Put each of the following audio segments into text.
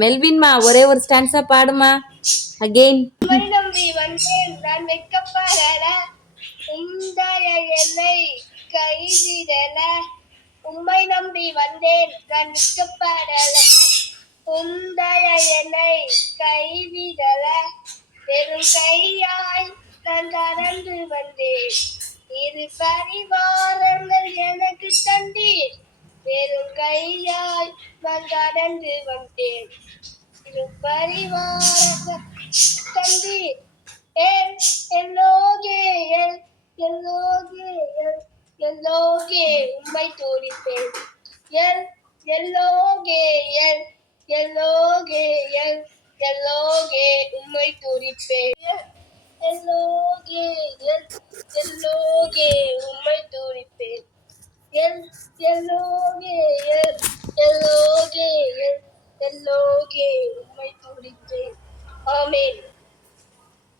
மெல்வின்மா ஒரே ஒரு ஸ்டான்ஸா பாடுமா அகெயின். நம்பி வந்தேன் நான் வெட்கப்படல, உம்முடைய என்னை கைவிடல. உம்மை நம்பி வந்தேன் நான் வெட்கப்படல, உம்முடைய என்னை கைவிடல. வெறும் கையாய் நான் கடந்து வந்தேன், இரு பரிவாரங்கள் எனக்கு தந்தீர். வெறும் கையாய் நான் கடந்து வந்தேன், இரு பரிவாரங்கள் தந்தீர். எல்லோகே உம்மை துதிப்பேன். எல்லோகே உம்மை துதிப்பேன். எல்லோகே உம்மை துதிப்பேன். எல்லோகே உம்மை துதிப்பேன். ஆமென்.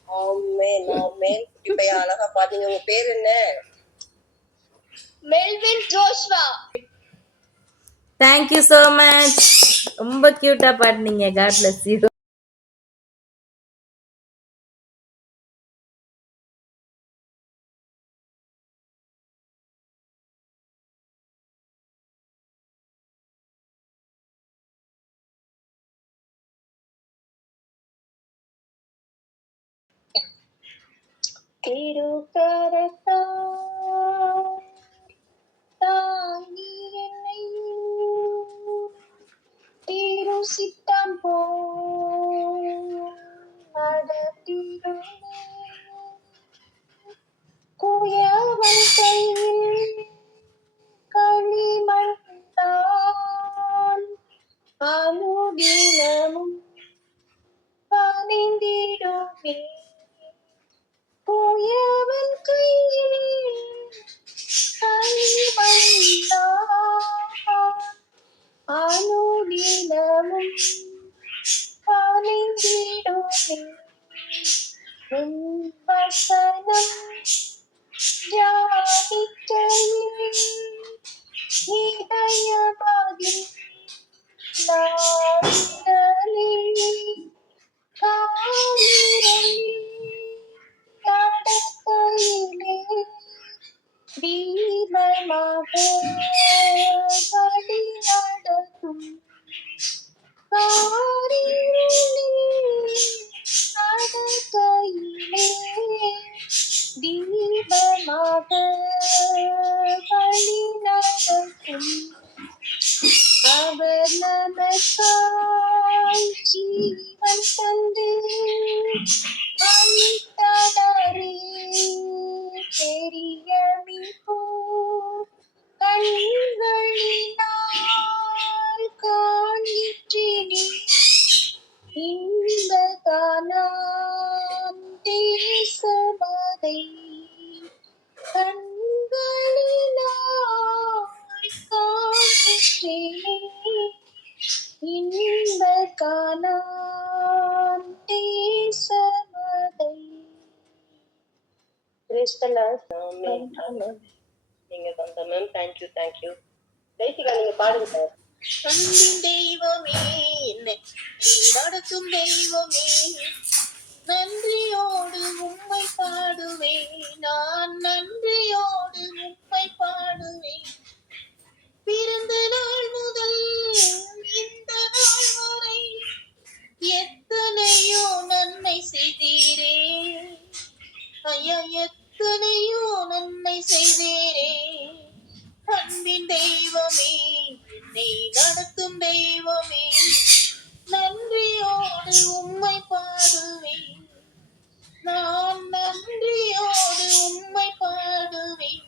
ஆமென் ஆமென். இப்ப அழகா பாத்தீங்க. உங்க பேர் என்ன? Melvin Joshua. Thank you so much. ரொம்ப கியூட்டா பாடுனீங்க. God bless you. தாங்கி என்னை சித்தம் நடத்திடுமே. குயவன் கையில் களிமண்தான் அனுதினமும் பணிந்திடுமே. குயவன் கையில் களிமண்தான் அனுதினமும் பணிந்திடுமே. உன் வசனம் தியானிக்கையில் இதயமதில் நாளிதழில் காரிருளில் நடக்கையிலே தீபமாக வழி நடத்தும். காரிருளில் நடக்கையிலே தீபமாக வழி நடத்தும். அவர் நமக்காய் ஜீவன் தந்து அளித்தனரே பெரிய மீட்பு. கண்களினால் காண்கின்றேனே இந்த கானான் தேசமதை. கண்களினால் காண்கின்றேனே இந்த கானான் தேசமதை. நீங்க தந்த மேம். Thank you thank you. ஜெயிச்சிகா நீங்க பாடுங்க சார். அன்பின் தெய்வமே, என்னை நடத்தும் தெய்வமே, நன்றியோடு உம்மை பாடுவேன். நான் நன்றியோடு உம்மை பாடுவேன். பிறந்த நாள் முதல் இந்த நாள் வரை எத்தனையோ நன்மை செய்தீரே ஐயா, எத்தனையோ நன்மை செய்தீரே. அன்பின் தெய்வமே, என்னை நடத்தும் தெய்வமே, நன்றியோடு உம்மை பாடுவேன். நான் நன்றியோடு உம்மை பாடுவேன்.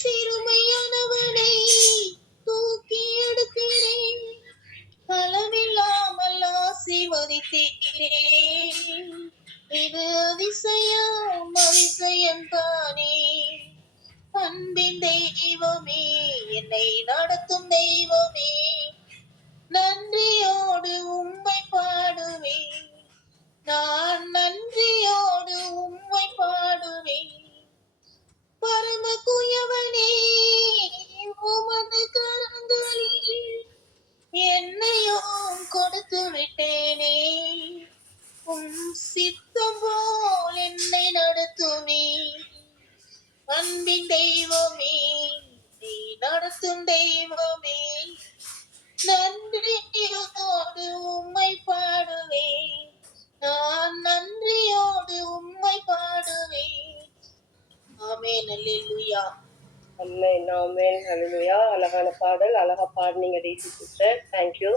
சிறுமையானவனை தூக்கி எடுக்கிறேன், அளவில்லாமல் ஆசீர்வதித்தீரே. இது அதிசயம் அதிசயம் தானே. அன்பின் தெய்வமே, என்னை நடத்தும் தெய்வமே, நன்றியோடு உம்மை பாடுவேன். நான் நன்றியோடு உம்மை பாடுவேன். பரம குயவனே, உமது கரங்களில் என்னையும் கொடுத்து சித்தம் போல் என்னை நடத்துமே. அன்பின் தெய்வமே, நீ நடத்தும் தெய்வமே, நன்றியோடு உம்மை பாடுவேன். நான் நன்றியோடு உம்மை பாடுவேன். ஆமென். அல்லேலூயா. ஆமென் ஆமென் ஹல்லேலூயா. அழகான பாடல், அழகா பாடுனீங்க டெய்ஸி சிஸ்டர். தேங்க்யூ.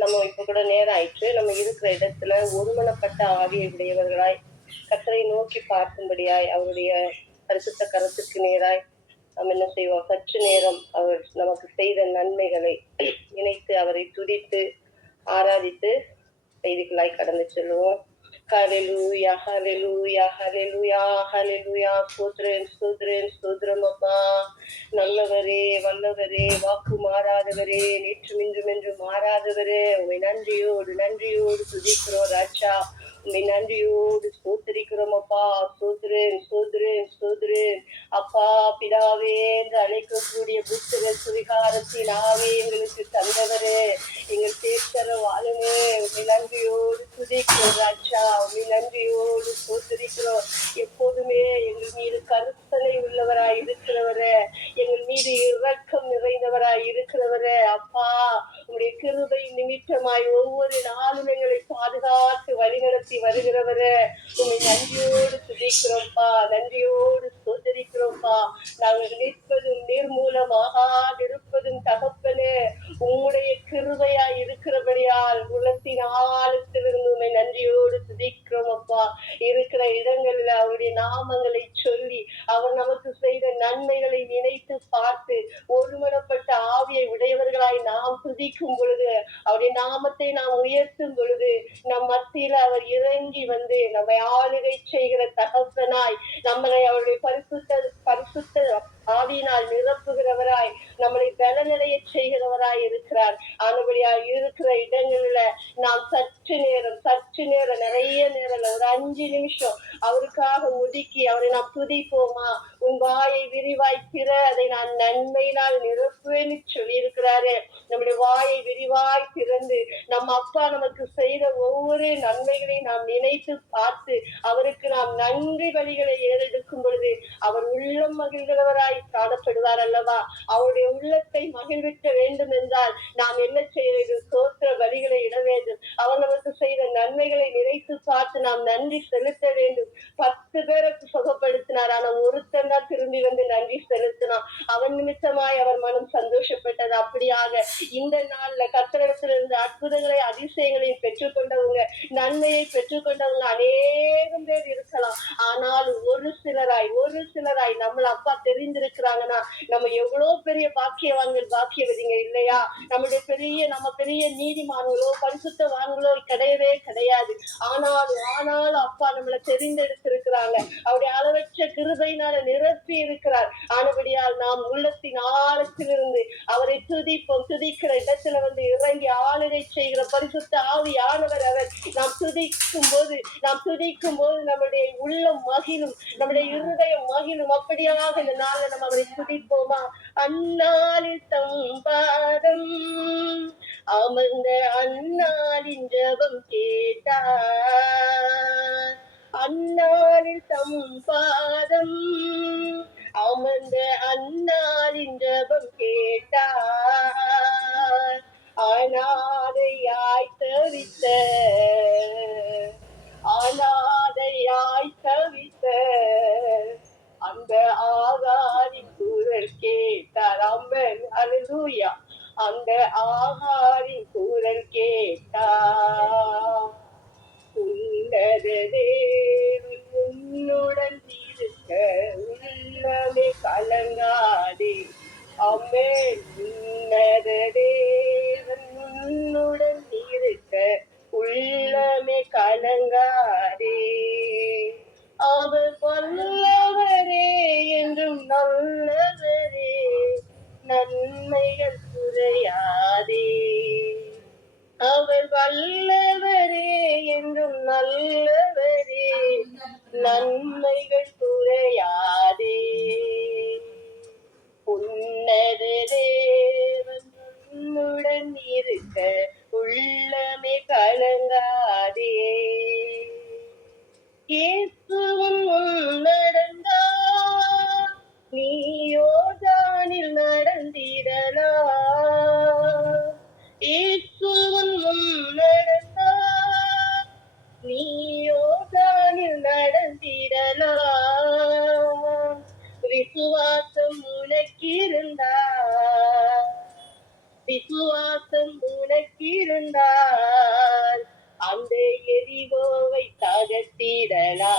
நம்ம இப்ப கூட நேரம் ஆயிற்று. நம்ம இருக்கிற இடத்துல ஒருமனப்பட்ட ஆவியை உடையவர்களாய் கர்த்தரை நோக்கி பார்க்கும்படியாய் அவருடைய பரிசுத்த கரத்துக்கு நேராய் நாம் என்ன செய்வோம்? சற்று நேரம் அவர் நமக்கு செய்த நன்மைகளை நினைத்து அவரை துதித்து ஆராதித்து செய்திகளாய் கடந்து செல்வோம். ஹல்லேலூயா ஹல்லேலூயா ஹல்லேலூயா ஹல்லேலூயா. ஸ்தோத்திரம் ஸ்தோத்திரம் ஸ்தோத்திரம் அப்பா. நல்லவரே, வல்லவரே, வாக்கு மாறாதவரே, நேற்றும் இன்றும் என்று மாறாதவரே, உண்மை நன்றியோடு நன்றியோடு துதிக்கிறோம் ராஜா. உண்மை நன்றியோடு ஸ்தோத்திரிக்கிறோம் அப்பா. ஸ்தோத்திரன் ஸ்தோத்திரன் ஸ்தோத்திரன் அப்பா. பிதாவே என்று அழைக்கக்கூடிய புத்திர சுவிகாரத்தின் ஆவே எங்களுக்கு தந்தவரே, எங்கள் தேசர வாழனே, உண்மை நன்றியோடு துதிக்கிறோம் ராஜா. உண்மை நன்றியோடு ஸ்தோத்திரிக்கிறோம். எப்போதுமே எங்கள் மீது கருத்தனை உள்ளவராய் இருக்கிறவரே, எங்கள் மீது இரக்கம் நிறைந்தவராய் இருக்கிறவரே அப்பா. உங்களுடைய கிருபை நிமித்தமாய் ஒவ்வொரு நாளும் எங்களை பாதுகாத்து வழிநடத்தி வருகிறவரே, உண்மை நன்றியோடு துதிக்கிறோம்ப்பா, நன்றியோடு ஸ்தோத்திரிக்கிறோம்ப்பா. நாங்கள் நிற்பதும் நிர்மூலமாகாதிருப்பதும் தகப்பனே உம்முடைய கிருபையாய் இருக்கிறபடியால் உலகத்தின் ஆழத்திலிருந்து உண்மை நன்றியோடு துதிக்கிறோம் அப்பா. இருக்கிற இடங்களில் அவருடைய நாமங்களை சொல்லி அவர் நமக்கு செய்த நன்மைகளை நினைத்து பார்த்து ஒருமனப்பட்ட ஆவியை உடையவர்களாய் நாம் துதிக்கும் பொழுது, அவருடைய நாமத்தை நாம் உயர்த்தும் பொழுது, நம் மத்தியில அவர் இறங்கி வந்து நம்மை ஆளுகை செய்கிற தகப்பனாய், நம்மளை அவருடைய பரிசுத்த ஆவியினால் நிரப்புகிறவராய், நம்மளை பலனடைய செய்கிறவராய் இருக்கிறார். ஆனபடியால் இருக்கிற இடங்கள்ல நாம் சற்று நேரம் நிறைய நேரம் ஒரு 5 நிமிஷம் அவருக்காக ஒதுக்கி அவரை நாம் துதிப்போமா? உன் வாயை விரிவாய் திற, அதை நான் நன்மையினால் நிரப்புவேன்னு சொல்லி இருக்கிறாரு. நம்முடைய வாயை விரிவாய் திறந்து நம் அப்பா நமக்கு செய்த ஒவ்வொரு நன்மைகளையும் நாம் நினைத்து பார்த்து அவருக்கு நாம் நன்றி பலிகளை ஏறெடுக்கும் பொழுது அவர் உள்ளம் மகிழ்கிறவராய் காணப்படுவார் அல்லவா? அவருடைய உள்ளத்தை மகிழ்விக்க வேண்டும் என்றால் நாம் என்ன செய்ய வேண்டும்? ஸ்தோத்திர பலிகளை இட வேண்டும். அவர் நமக்கு செய்த நன்மைகளை நினைத்து பார்த்து நாம் நன்றி செலுத்த வேண்டும். 10 பேருக்கு சுகப்படுத்தினார், ஆனா ஒருத்தன் தான் திரும்பி வந்து நன்றி செலுத்தினான். அவன் நிமித்தமாய் அவர் மனம் சந்தோஷப்பட்டது. அப்படியாக இந்த நாள்ல கர்த்தரிடத்திலிருந்து அற்புதங்களை அதிசயங்களையும் பெற்றுக்கொண்டவங்க, நன்மையை பெற்றுக்கொண்டவங்க அநேகம் பேர் இருக்கலாம். ஆனால் ஒரு சிலராய் நம்மள அப்பா தெரிந்திருக்கிறாங்கன்னா நம்ம எவ்வளவு பெரிய பாக்கியவதிங்க இல்லையா? நம்ம பெரிய நீதிமான்களோ பரிசுத்தவான்களோ கிடையவே கிடையாது. ஆனாலும் அப்பா நம்மளை தெரிந்தெடுத்திருக்கிறாங்க. அவருடைய அளவற்ற கிருபையினால நிரப்பி இருக்கிறார். ஆனபடியால் நாம் உள்ளத்தின் ஆழத்திலிருந்து அவரை துதிப்போம். துதிக்கிற இடத்துல வந்து இறங்கி ஆளுகை செய்கிற பரிசுத்த ஆவியானவர் அவர். நாம் துதிக்கும் போது நம்முடைய உள்ளம் மகிழும், நம்முடைய இருதயம் மகிழும். அப்படியாக இந்த நாள்ல நம்ம அவரை துதிப்போமா? அந்நாளில் தம்பாதம் அமர்ந்த அந்நாளின் ஜெபம் கேட்டார். அந்நாளில் தம்பாதம் அமர்ந்த அந்நாளின் ஜெபம் கேட்டார். அநாதையாய் தவித்த அந்த ஆகாரின் குரல் கேட்டார். ஆமென் அல்லேலூயா. அந்த ஆகாரின் குரல் கேட்டார். உன்னத தேவன் உன்னுடன் இருக்க உள்ளமே கலங்காதே. ஆமென். உன்னத தேவன் உன்னுடன் இருக்க உள்ளமே கலங்காதே. அவர் வல்லவரே என்றும் நல்லவரே, நன்மைகள் குறையாதே. அவர் வல்லவரே என்றும் நல்லவரே, நன்மைகள் குறையாதே. உன்னத தேவன் உன்னுடன் இருக்க உள்ளமே கலங்காதே. விசுவாசம் உனக்கு இருந்தால் அந்த எரிகோவை தகர்த்திடலாம்,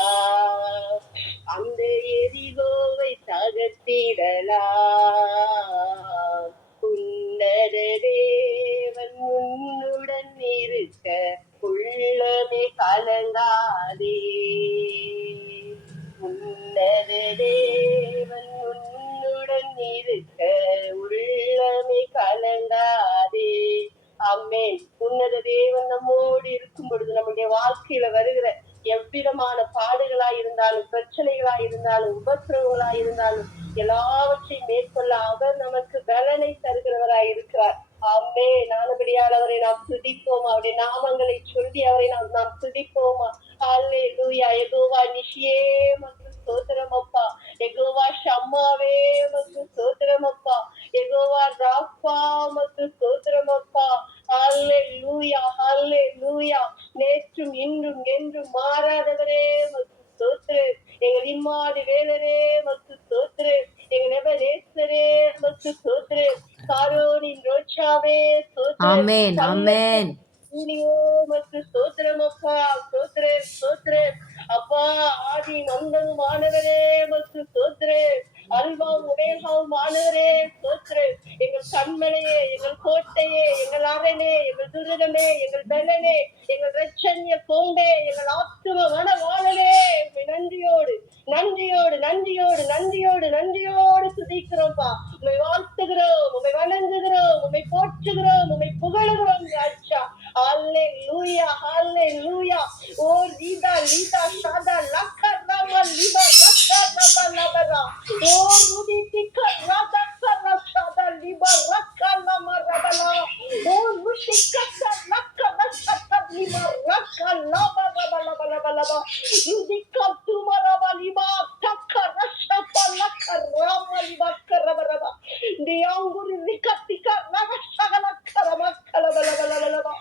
அந்த எரிகோவை தகர்த்திடலாம். உன்னத தேவன் உன்னுடன் இருக்க உள்ளமே கலங்காதே, உன்னத தேவன் உன்னுடன் இருக்க உள்ளமே கலங்காதே. ஆமென். உன்னத தேவன் நம்மோடு இருக்கும் பொழுது நம்முடைய வாழ்க்கையில வருகிற எவ்விதமான பாடுகளா இருந்தாலும், பிரச்சனைகளா இருந்தாலும், உபத்திரவங்களா இருந்தாலும் எல்லாவற்றையும் மேற்கொள்ள அவர் நமக்கு பலனை தருகிறவராய் இருக்கிறார். ஆமே. நானபடியால் அவரை நாம் துதிப்போம், அவருடைய நாமங்களை சொல்லி அவரை நாம் துதிப்போமா. அல்லேலூயா. யெகோவா நிஷியே மற்றும் ஸ்தோத்திரம் அப்பா, யெகோவா ஷம்மாவே மற்றும் ஸ்தோத்திரம் அப்பா, யெகோவா ராஃபா மற்றும் ஸ்தோத்திரம் அப்பா. அல்லேலூயா, அல்லேலூயா. நேற்றும் இன்றும் என்றும் மாறாதவரே மற்றும் ஸ்தோத்திரம். எங்கள் இம்மாதி வேலரே மற்றும் ஸ்தோத்திரம். எங்கள் எபனேசரே மற்றும் ஸ்தோத்திரம். காரோனின் ரோச்சாவே ஸ்தோத்திரம். ஆமென் ஆமென். ஸ்தோத்திரம் அப்பா, ஸ்தோத்திரம் ஸ்தோத்திரம் அப்பா. ஆதி மந்தமானவரே மற்றும் ஸ்தோத்திரம். அல்வாவும் உமேகாவும் ஆனவரே ஸ்தோத்திரம். எங்கள் கண்மலையே, எங்கள் கோட்டையே, எங்கள் அரணே, எங்கள் துருகமே, எங்கள் பலனே, எங்கள் ரட்சண்ய கோண்டே, எங்கள் ஆத்தும மனவாளனே, நன்றியோடு நன்றியோடு நன்றியோடு நன்றியோடு நன்றியோடு துதிக்கிறோம்ப்பா. உம்மை வாழ்த்துகிறோம், உம்மை வணங்குகிறோம், உம்மை போற்றுகிறோம், உம்மை புகழுகிறோம் ராஜா. அல்லேலூயா, அல்லேலூயா. ஓ லீதா லீதா ஷாதா லக்கா ரமா லிபா ரக்கா ரபா லபரா. ஓ ருதி திக்கா ராதா கரா ஷாதா லிபா ரக்கா லமா ரபலா. ஓ ருதி கக்கா லக்கா ரக்கா லிபா ரக்கா லபா ரபா லபா லபா லபா. ருதி கத்துமா ரபா லிபா தக்கா ரஷா லக்கா ரமா லிபா கரபா ரபா. தியாங்குரி ரிகத்திகா ரகஷகல கரமா கலபா லபா லபா லபா.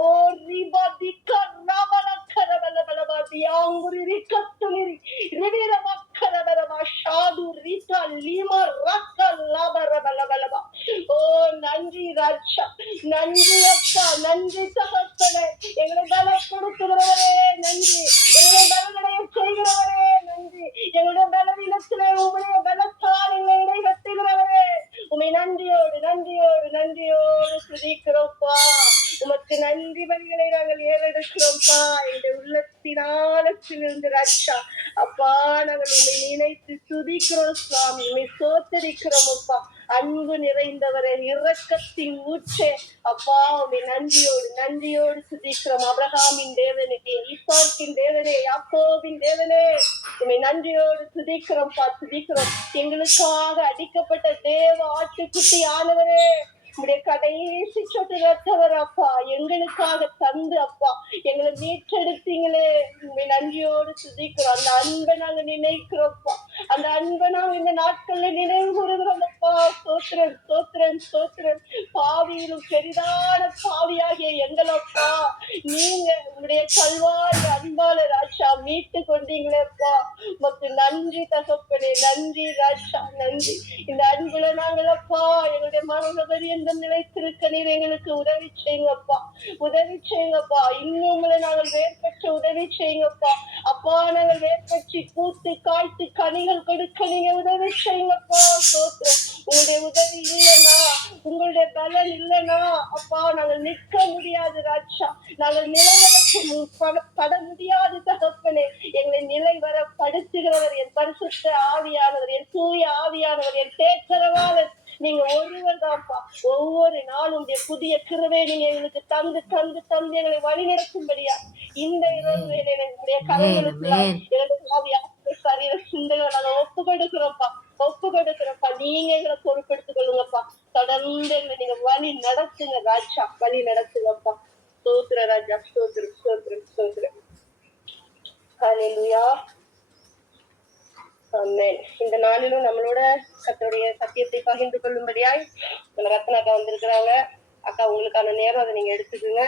ஓ ரிபா திக்கா ரபா லக்கரபா லபா லபா. தியாங்குரி ரிகத்துலிரி ரிவிரமா கரபா ரபா. ஷாது ரிதா லிமா ரக்கா லபா ரபா லபா லபா. ஓ நன்றி ராஜா, நன்றி அப்பா, நன்றி தகப்பனே. எங்களை பலப்படுத்துகிறவரே நன்றி, எங்களை பலனடைய செய்கிறவரே நன்றி, எங்களுடைய பலவீனத்திலே உங்களுடைய பலத்தால் எங்களை இடைகட்டுகிறவரே உமை நன்றியோடு நன்றியோடு நன்றியோடு துதிக்கிறோம்ப்பா. உமக்கு நன்றி பலிகளை நாங்கள் ஏறெடுக்கிறோம்ப்பா. எங்களுடைய உள்ளத்தினாலத்திலிருந்து ராஜா அப்பா, நாங்கள் உண்மை நினைத்து துதிக்கிறோம் சுவாமி, உண்மை சோத்தரிக்கிறோம் அப்பா. அன்பு நிறைந்தவரே, இரக்கத்தின் ஊற்றே அப்பா, உண்மை நன்றியோடு நன்றியோடு துதிக்கிறோம். அபிரகாமின் தேவனுக்கு, ஈசாக்கின் தேவனே, யாக்கோபின் தேவனே, உண்மை நன்றியோடு துதிக்கிறோம்ப்பா, துதிக்கிறோம். எங்களுக்காக அடிக்கப்பட்ட தேவ ஆட்டுக்குட்டி ஆனவரே, உடைய கடைசி சொட்டு ரத்தவர் அப்பா, எங்களுக்காக தந்து அப்பா எங்களை மீட்டெடுத்தீங்களே, உண்மை நன்றியோடு துதிக்கிறோம். அந்த அன்பை நாங்க நினைக்கிறோம்ப்பா, அந்த அன்பை நாங்க இந்த நாட்கள்ல நினைவு கூறுகிறோம் அப்பா. ஸ்தோத்திரம் ஸ்தோத்திரம் ஸ்தோத்திரம். பாவியிலும் பெரிதான பாவியாகிய எங்களப்பா நீங்க உங்களுடைய கல்வாரி அன்பால ராஜா மீட்டு கொண்டீங்களேப்பா. உமக்கு நன்றி தகப்பனே, நன்றி ராஜா, நன்றி. இந்த அன்புல நாங்களப்பா எங்களுடைய மனோகரி எந்த நிலைத்திருக்க நீர் எங்களுக்கு உதவி செய்யுங்கப்பா, உதவி செய்யுங்கப்பா. இன்னும் உங்களை நாங்கள் வேர் பெற்ற உதவி செய்யுங்கப்பா அப்பா. நாங்கள் வேர் பெற்று பூத்து காய்த்து கனிகள் கொடுக்க நீங்க உதவி செய்யுங்கப்பா. சோத்திரம். உங்களுடைய உதவி இல்லைன்னா, உங்களுடைய பலன் இல்லைன்னா அப்பா நாங்கள் நிற்க முடியாது ராஜா, நாங்கள் நிலைவரத்து பட முடியாது தகப்பனே. எங்களை நிலை வர படுத்துகிறவர் என் பரிசுத்த ஆவியானவர், என் தூய ஆவியானவர், என் தேற்றரவாளர் நீங்க ஒருவர் தான்ப்பா. ஒவ்வொரு நாளும் புதிய கிருபை நீங்க எங்களுக்கு தந்து தந்து தந்து எங்களை வழி நடத்தும்படியா இந்த இரவு என்னுடைய கரங்களுக்கு சரீர சிந்தைகளை நாங்க ஒப்பு கொடுக்கிறோம்ப்பா, ஒப்பு கொடுக்கிறோம்ப்பா. நீங்க எங்களை பொறுப்பெடுத்துக் கொள்ளுங்கப்பா. தொடர்ந்து எங்களை நீங்க வழி நடத்துங்க ராஜா, வழி நடத்துங்கப்பா. ஸ்தோத்திர ராஜா, ஸ்தோத்திரம் ஸ்தோத்திரம் ஸ்தோத்திரம். ஹல்லேலூயா. ஆமென். இந்த நாளிலும் நம்மளோட கர்த்தருடைய சத்தியத்தை பகிர்ந்து கொள்ளும்படியாய் நம்ம ரத்னா அக்கா வந்திருக்கிறாங்க. அக்கா, உங்களுக்கான நேரம் அதை நீங்க எடுத்துக்கோங்க.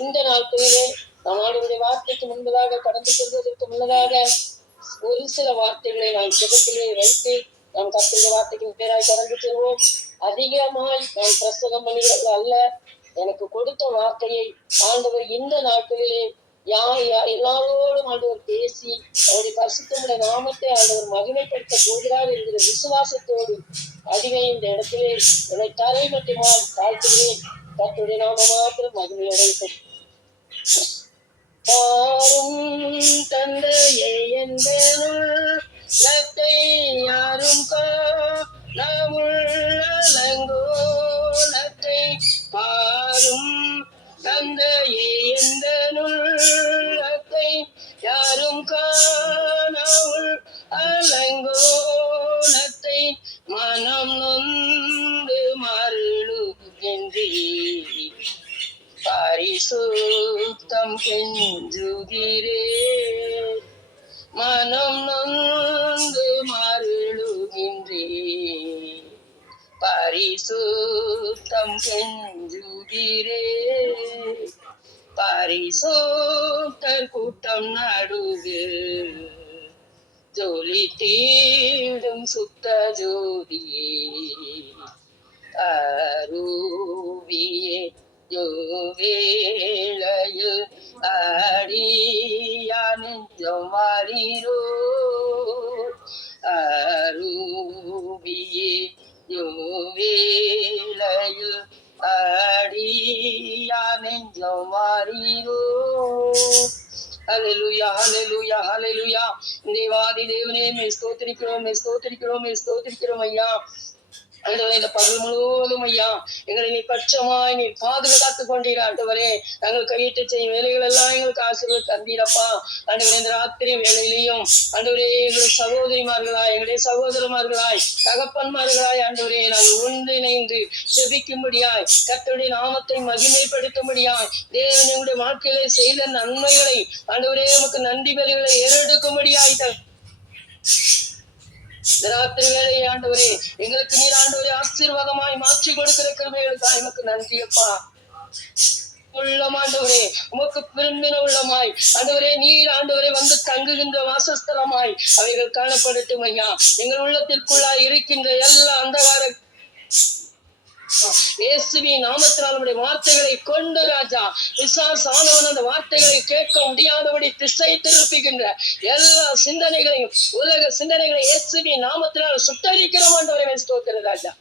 இந்த நாட்களிலே நம்மளுடைய வார்த்தைக்கு முன்பதாக கடந்து செல்வதற்கு முன்னதாக ஒரு சில வார்த்தைகளை நான் ஜெபத்திலே வைத்து நாம் கர்த்தருடைய வார்த்தைக்கு பேராய் கடந்து செல்வோம். அதிகமாய் நான் பிரசங்கம் பண்ணுகிறது அல்ல, எனக்கு கொடுத்த வார்த்தையை ஆண்டவர் இந்த நாட்களிலே எல்லாரோடும் ஆண்டவர் பேசி அவருடைய பரிசுத்தமுடைய நாமத்தை ஆண்டவர் மகிமைப்படுத்த போகிறார் என்கிற விசுவாசத்தோடு அதிகை இந்த இடத்திலே என்னை தலை மட்டுமாய் தாழ்த்துகிறேன். கர்த்தருடைய நாம மாத்திரம் மகிமையோடு பாரும் தந்தையே என்பதை யாரும் காணமுள்ளங்கோலத்தை பாரும் தந்தையே என்பதை யாரும் காணமுள் அலங்கோலத்தை மனம் நொந்து மருளுகின்றே பரிசுத்தம் கெஞ்சுகிறே மனம் நொந்து மருளுகின்றே பரிசுத்தம் கெஞ்சுகிறே பரிசுத்தர் கூட்டம் நடுவே ஜோலி தீடும் சுத்த ஜோதியே அருவியே யோவேளையில் அடியானெஞ்சம் மாறிரோ அருவியே யோவேளையில் அடியானெஞ்சம் மாறிரோ. ஹல்லேலூயா ஹல்லேலூயா ஹல்லேலூயா. தேவாதி தேவனே ஸ்தோத்திரிக்கிறோம் ஐயா. ஆண்டவரே, இந்த பகல் முழுவதும் ஐயா எங்களை நீ பட்சமாய் நீ பாதுகாத்து கொண்டீர் ஆண்டவரே. நாங்கள் கையிட்டு செய்யும் வேலைகள் எல்லாம் எங்களுக்கு ஆசீர்வாதம் தந்தீரப்பா. ஆண்டவரே, இந்த ராத்திரி வேலையிலையும் ஆண்டவரே எங்களுடைய சகோதரிமார்களாய் எங்களுடைய சகோதரமார்களாய் தகப்பன்மார்களாய் ஆண்டவரே நாங்கள் ஒன்றிணைந்து செபிக்கும்படியாய் கர்த்தருடைய நாமத்தை மகிமைப்படுத்தும்படியாய் தேவன் எங்களுடைய வாழ்க்கையிலே செய்த நன்மைகளை ஆண்டவரே உமக்கு நன்றி பலிகளை ஏறெடுக்கும்படியாய் ராத்திரி வேலையை ஆண்டவரே எங்களுக்கு நீர் ஆண்டவரே ஆசீர்வாதமாய் மாற்றி கொடுக்கிற கிருபைகளுக்காக எமக்கு நன்றியப்பா. உள்ளம் ஆண்டவரே உமக்கு விரும்பின உள்ளமாய் ஆண்டவரே நீர் ஆண்டவரே வந்து தங்குகின்ற வாசஸ்தலமாய் அவைகள் காணப்படட்டும் ஐயா. எங்கள் உள்ளத்திற்குள்ளாய் இருக்கின்ற எல்லா அந்தகார இயேசுவின் நாமத்தினால் நம்முடைய வார்த்தைகளை கொண்டு ராஜா பிசாசானவன் அந்த வார்த்தைகளை கேட்க முடியாதபடி திசை திருப்புகின்ற எல்லா சிந்தனைகளையும் உலக சிந்தனைகளை இயேசுவின் நாமத்தினால் சுட்டரிக்கிறோம் ஆண்டவரே. ஸ்தோத்திர ராஜா.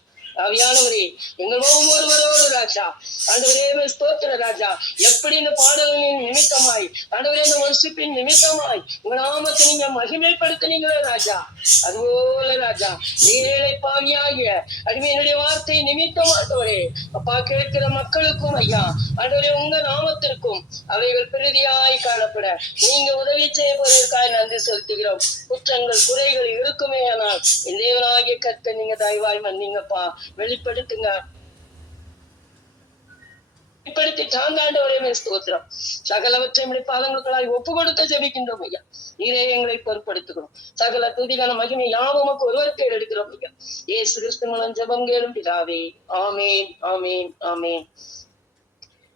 ஆவியானவரே எங்கள் ஒவ்வொருவரோடு ராஜா ஆண்டவரே ஸ்தோத்திர ராஜா. எப்படி இந்த பாடல்களின் நிமித்தமாய் ஆண்டவரே இந்த வர்ஷிப்பின் நிமித்தமாய் உங்க நாமத்தை நீங்க மகிமைப்படுத்தினீங்களே ராஜா, அதுபோல ராஜா ஏழை பாவியாகிய அடிமையினுடைய வார்த்தை நிமித்தம் ஆண்டவரே அப்பா கேட்கிற மக்களுக்கும் ஐயா ஆண்டவரே உங்க நாமத்திற்கும் அவைகள் பிரதியாய் காணப்பட நீங்க உதவி செய்வதற்காக நன்றி செலுத்துகிறோம். குற்றங்கள் குறைகள் இருக்குமே ஆனால் என் தேவனாகிய கர்த்தர் நீங்க தயவாய் மன்னிங்கப்பா, வெளிப்படுத்துங்க. ஸ்தோத்திரம். சகலவற்றையும் பாதங்களுக்களாய் ஒப்பு கொடுத்து ஜெபிக்கின்றோம் ஐயா. நீரே எங்களை பொறுப்படுத்துகிறோம். சகல துதிகான மகிமை யாவும் ஒருவருக்கு எடுக்கிறோம் ஐயா. இயேசு கிறிஸ்து மூலம் ஜெபம் கேளும் பிதாவே. ஆமேன் ஆமேன் ஆமேன்.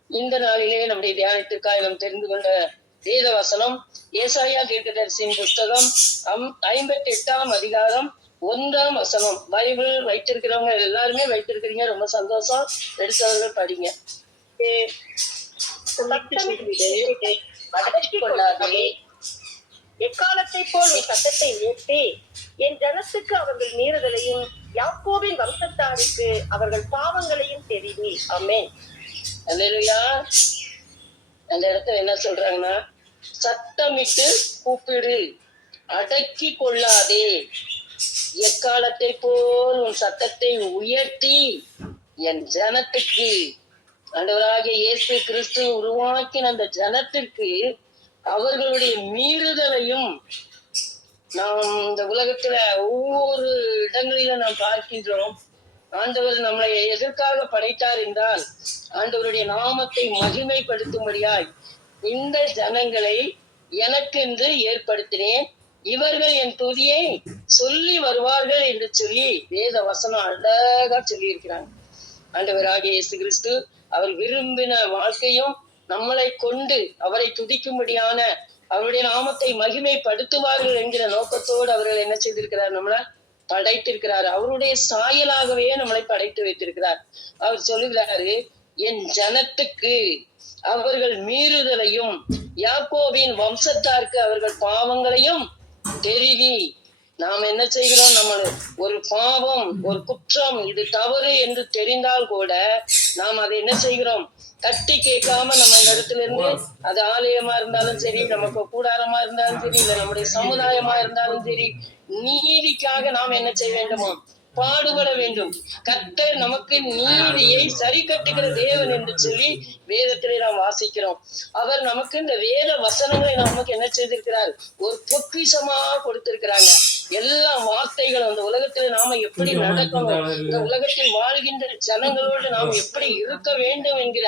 இந்த நாளிலே நம்முடைய தியானத்திற்காக நாம் தெரிந்து கொண்ட வேத வசனம் ஏசாயா தீர்க்கதரிசியின் புஸ்தகம் 58ஆம் அதிகாரம் 1ஆம் வசனம். பைபிள் வைத்திருக்கிறவங்க எல்லாருமே வைத்திருக்கிறீங்க, ரொம்ப சந்தோஷம். எடுத்தவர்கள் படிங்க. எக்காலத்தை போல் உன் சத்தத்தை உயர்த்தி என் ஜனத்துக்கு அவர்கள் மீறுதலையும் யாக்கோபின் வம்சத்தாருக்கு அவர்கள் பாவங்களையும் தெரிவி. ஆமென். அல்லேலூயா. அந்த இடத்துல என்ன சொல்றாங்கன்னா, சத்தமிட்டு கூப்பிடு, அடக்கி கொள்ளாதே, எக்காலத்தை போல் உன் சத்தத்தை உயர்த்தி என் ஜனத்துக்கு, ஆண்டவராகிய இயேசு கிறிஸ்து உருவாக்கின அந்த ஜனத்திற்கு அவர்களுடைய மீறுதலையும் நாம் இந்த உலகத்துல ஒவ்வொரு இடங்களிலும் நாம் பார்க்கின்றோம். ஆண்டவர் நம்மளை எதற்காக படைத்தார் என்றால் ஆண்டவருடைய நாமத்தை மகிமைப்படுத்தும்படியாய் இந்த ஜனங்களை எனக்கென்று ஏற்படுத்தினேன், இவர்கள் என் துதியை சொல்லி வருவார்கள் என்று சொல்லி வேத வசனம் அழகா சொல்லி இருக்கிறாங்க. ஆண்டவராகிய இயேசு கிறிஸ்து அவர் விரும்பின வாழ்க்கையும் நம்மளை கொண்டு அவரை துதிக்கும்படியான அவருடைய நாமத்தை மகிமைப்படுத்துவார்கள் என்கிற நோக்கத்தோடு அவர்கள் என்ன செய்திருக்கிறார், நம்மள படைத்திருக்கிறார். அவருடைய சாயலாகவே நம்மளை படைத்து வைத்திருக்கிறார். அவர் சொல்லுகிறாரு, என் ஜனத்துக்கு அவர்கள் மீறுதலையும் யாக்கோபின் வம்சத்தாருக்கு அவர்கள் பாவங்களையும் தெரிவி. நாம் என்ன செய்கிறோம்? நம்ம ஒரு பாவம், ஒரு குற்றம், இது தவறு என்று தெரிந்தால் கூட நாம் அதை என்ன செய்கிறோம்? தட்டி கேட்காம நம்ம இந்த இடத்துல இருந்து, அது ஆலயமா இருந்தாலும் சரி, நமக்கு கூடாரமா இருந்தாலும் சரி, இல்ல நம்முடைய சமுதாயமா இருந்தாலும் சரி, நீதிக்காக நாம் என்ன செய்ய வேண்டுமோ? பாடுபட வேண்டும். கர்த்தர் நமக்கு நீதியை சரி கட்டுகிற தேவன் என்று சொல்லி வேதத்திலே நாம் வாசிக்கிறோம். அவர் நமக்கு இந்த வேத வசனங்களை நமக்கு என்ன செய்திருக்கிறார்? ஒரு பொக்கிஷமா கொடுத்திருக்கிறாங்க. எல்லா வார்த்தைகளும் இந்த உலகத்துல நாம எப்படி நடக்கணும், இந்த உலகத்தில் வாழ்கின்ற ஜனங்களோடு நாம் எப்படி இருக்க வேண்டும் என்கிற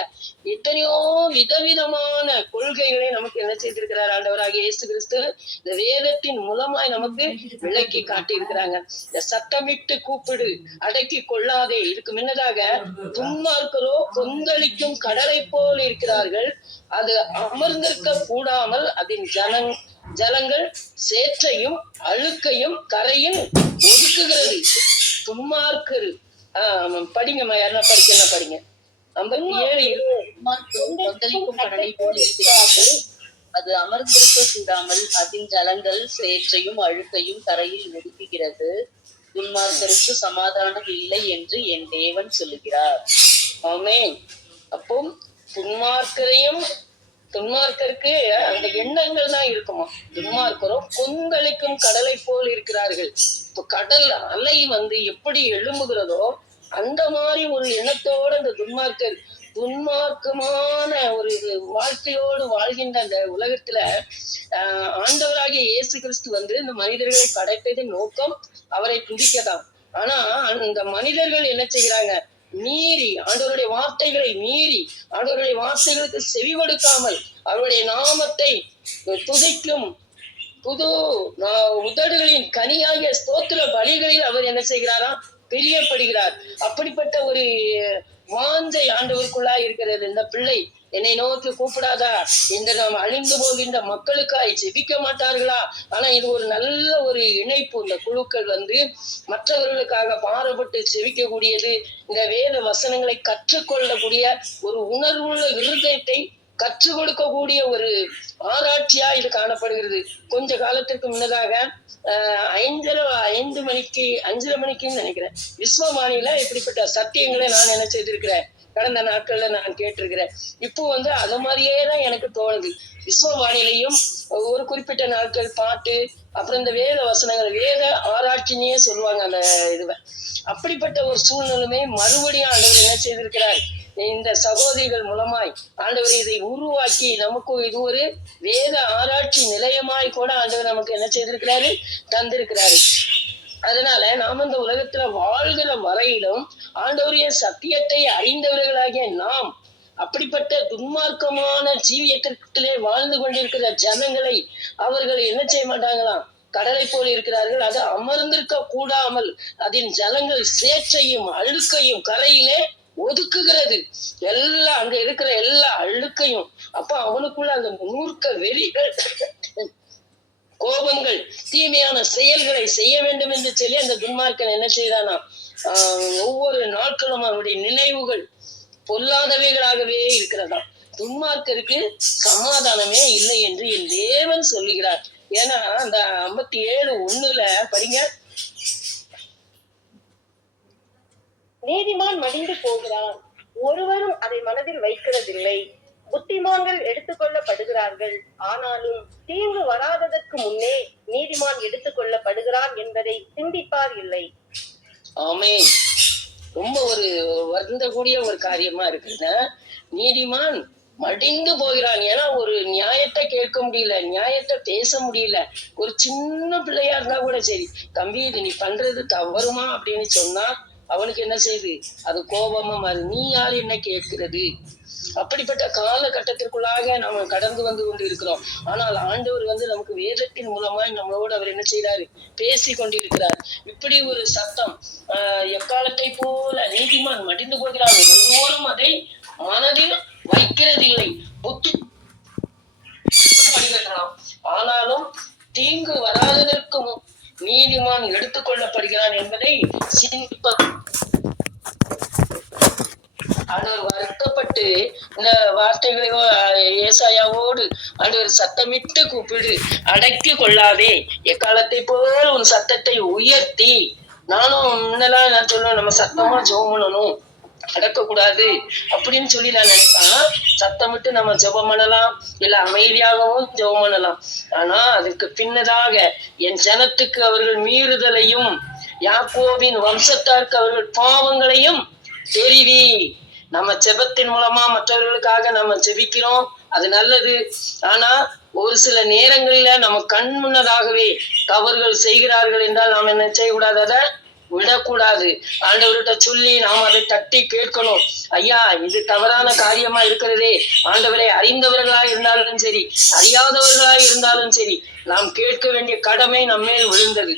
எத்தனையோ விதவிதமான கொள்கைகளை நமக்கு என்ன செய்திருக்கிறார் ஆண்டவராகிய இயேசு கிறிஸ்து இந்த வேதத்தின் மூலமாய் நமக்கு விளக்கி காட்டியிருக்கிறாங்க. இந்த சத்தமிட்டு கூப்பிடு, அடக்கி கொள்ளாதே. இதுக்கு முன்னதாக துன்மார்க்கரோ கொந்தளிக்கும் கடலை போல் இருக்கிறார்கள், அது அமர்ந்திருக்க கூடாமல் அதன் ஜலங்கள் சேற்றையும் அழுக்கையும் கரையில் ஒதுக்குகிறது. துன்மார்க்கரு படிங்கம்மா, யாருன்னா படிக்க படிங்க. 57 கடலை போல் இருக்கிறார்கள், அது அமர்ந்திருக்க கூடாமல் அதன் ஜலங்கள் சேற்றையும் அழுக்கையும் கரையில் ஒதுக்குகிறது. துன்மார்க்கருக்கு சமாதானம் இல்லை என்று என் தேவன் சொல்லுகிறார். ஆமென். அப்போ துன்மார்க்கருக்கு அந்த எண்ணங்கள் தான் இருக்குமா? துன்மார்க்கரும் கொந்தளிக்கும் கடலை போல் இருக்கிறார்கள். இப்போ கடல் அலை எப்படி எழும்புகிறதோ அந்த மாதிரி ஒரு எண்ணத்தோட அந்த துன்மார்க்கமான ஒரு வாழ்க்கையோடு வாழ்கின்ற அந்த உலகத்துல ஆண்டவராகிய இயேசு கிறிஸ்து இந்த மனிதர்களை படைத்ததின் நோக்கம் அவரை துதிக்கதான். ஆனா அந்த மனிதர்கள் என்ன செய்கிறாங்க? மீறி, ஆண்டவருடைய வார்த்தைகளை மீறி, ஆண்டவருடைய வார்த்தைகளுக்கு செவி கொடுக்காமல் அவருடைய நாமத்தை துதிக்கும் புது உதடுகளின் கனியாகிய ஸ்தோத்திர பலிகளில் அவர் என்ன செய்கிறாராம்? பிரியப்படுகிறார். அப்படிப்பட்ட ஒரு வாஞ்சை ஆண்டவருக்குள்ளா இருக்கிறது. இந்த பிள்ளை என்னை நோக்கி கூப்பிடாதா? இந்த நாம் அழிந்து போகின்ற மக்களுக்காய் ஜெபிக்க மாட்டார்களா? ஆனா இது ஒரு நல்ல ஒரு இணைப்பு. இந்த குழுக்கள் மற்றவர்களுக்காக பாரப்பட்டு ஜெபிக்கக்கூடியது, இந்த வேத வசனங்களை கற்றுக்கொள்ளக்கூடிய ஒரு உணர்வுள்ள இருதயத்தை கற்றுக் கொடுக்கக்கூடிய ஒரு ஆராய்ச்சியா இது காணப்படுகிறது. கொஞ்ச காலத்திற்கு முன்னதாக 5 மணிக்குன்னு நினைக்கிறேன், விஸ்வவாணியில இப்படிப்பட்ட சத்தியங்களை நான் என்ன செய்திருக்கிறேன், கடந்த நாட்கள்ல நான் கேட்டிருக்கிறேன். இப்போ அது மாதிரியேதான் எனக்கு தோணுது. விஸ்வவாணிலையும் ஒரு குறிப்பிட்ட நாட்கள் பாட்டு, அப்புறம் இந்த வேத வசனங்கள், வேத ஆராய்ச்சின்னே சொல்லுவாங்க அந்த இதுவை. அப்படிப்பட்ட ஒரு சூழ்நிலைமை மறுபடியும் ஆண்டவர் என்ன செய்திருக்கிறார்? இந்த சகோதரிகள் மூலமாய் ஆண்டவர் இதை உருவாக்கி நமக்கு இது ஒரு வேத ஆராய்ச்சி நிலையமாய் கூட ஆண்டவர் நமக்கு என்ன செய்திருக்கிறாரு? தந்திருக்கிறாரு. அதனால நாம் இந்த உலகத்துல வாழ்கிற வரையிலும் ஆண்டவருடைய சத்தியத்தை அறிந்தவர்களாகிய நாம் அப்படிப்பட்ட துன்மார்க்கமான ஜீவியத்திலே வாழ்ந்து கொண்டிருக்கிற ஜனங்களை அவர்கள் என்ன செய்ய மாட்டாங்களாம்? கடலை போல் இருக்கிறார்கள், அது அமர்ந்திருக்க கூடாமல் அதன் ஜலங்கள் சேற்றையும் அழுக்கையும் கரையிலே ஒதுக்குகிறது. எல்லாம் அங்க இருக்கிற எல்லா அழுக்கையும். அப்ப அவனுக்குள்ள அந்த மூர்க்க வெறிகள், கோபங்கள், தீமையான செயல்களை செய்ய வேண்டும் என்று சொல்லி அந்த துன்மார்க்கன் என்ன செய்தானா? ஒவ்வொரு நாட்களும் அவனுடைய நினைவுகள் பொல்லாதவைகளாகவே இருக்கிறதா. துன்மார்க்கருக்கு சமாதானமே இல்லை என்று என் தேவன் சொல்லுகிறார். ஏன்னா அந்த 57:1 படிங்க. நீதிமான் மடிந்து போகிறான், ஒருவரும் அதை மனதில் வைக்கிறதில்லை. புத்திமான்கள் எடுத்துக்கொள்ளப்படுகிறார்கள், ஆனாலும் தீங்கு வராததற்கு முன்னே நீதிமான் எடுத்துக்கொள்ளப்படுகிறான் என்பதை சிந்திப்பார் இல்லை. ஆமென். ரொம்ப ஒரு வருந்தக்கூடிய ஒரு காரியமா இருக்குங்க. நீதிமான் மடிந்து போகிறான். ஏன்னா ஒரு நியாயத்தை கேட்க முடியல, நியாயத்தை பேச முடியல. ஒரு சின்ன பிள்ளையா இருந்தா கூட சரி, தம்பி இது நீ பண்றது தவறுமா அப்படின்னு சொன்னா அவனுக்கு என்ன செய்யுது? அது கோபமா மாறு. நீ யாரு என்ன கேட்கிறது? அப்படிப்பட்ட காலகட்டத்திற்குள்ளாக நாம கடந்து கொண்டு இருக்கிறோம். ஆனால் ஆண்டவர் நமக்கு வேதத்தின் மூலமாய் நம்மளோடு அவர் என்ன செய்யறாரு? பேசி கொண்டிருக்கிறார். இப்படி ஒரு சத்தம் எக்காலத்தை போல நீதிமான் மடிந்து போகிறான், ஒருவரும் அதை மனதில் வைக்கிறதில்லை. புத்தி ஆனாலும் தீங்கு வராததற்கு நீதிமான் பாக்கியவான் எடுத்துக் கொள்ளப்படுகிறான் என்பதை சிந்திப்ப ஆண்டவர் வருத்தப்பட்டு இந்த வார்த்தைகளையோ ஏசாயாவோடு ஆண்டவர் சத்தமிட்டு கூப்பிடு, அடக்கி கொள்ளாதே, எக்காலத்தை போல் உன் சத்தத்தை உயர்த்தி. நானும் முன்னெல்லாம் நான் சொல்லுவேன், நம்ம சத்தமா ஜெபம் பண்ணணும், அடக்க கூடாது அப்படின்னு சொல்லி நான் நினைப்பேன். சத்தமிட்டு நம்ம ஜெபம் பண்ணலாம், இல்ல அமைதியாகவும் ஜெபம் பண்ணலாம். ஆனா அதுக்கு பின்னதாக என் ஜனத்துக்கு அவர்கள் மீறுதலையும் யாக்கோபின் வம்சத்தாருக்கு அவர்கள் பாவங்களையும் தெரிவி. நம்ம ஜெபத்தின் மூலமா மற்றவர்களுக்காக நம்ம ஜெபிக்கிறோம், அது நல்லது. ஆனா ஒரு சில நேரங்களில நம்ம கண் முன்னதாகவே தவறுகள் செய்கிறார்கள் என்றால் நாம் என்ன செய்யக்கூடாது, அதை விடக்கூடாது. ஆண்டவர்கிட்ட சொல்லி நாம் அதை தட்டி கேட்கணும். ஐயா, இது தவறான காரியமா இருக்கிறதே, ஆண்டவரை அறிந்தவர்களாய் இருந்தாலும் சரி, அறியாதவர்களாய் இருந்தாலும் சரி, நாம் கேட்க வேண்டிய கடமை நம்மேல் விழுந்தது.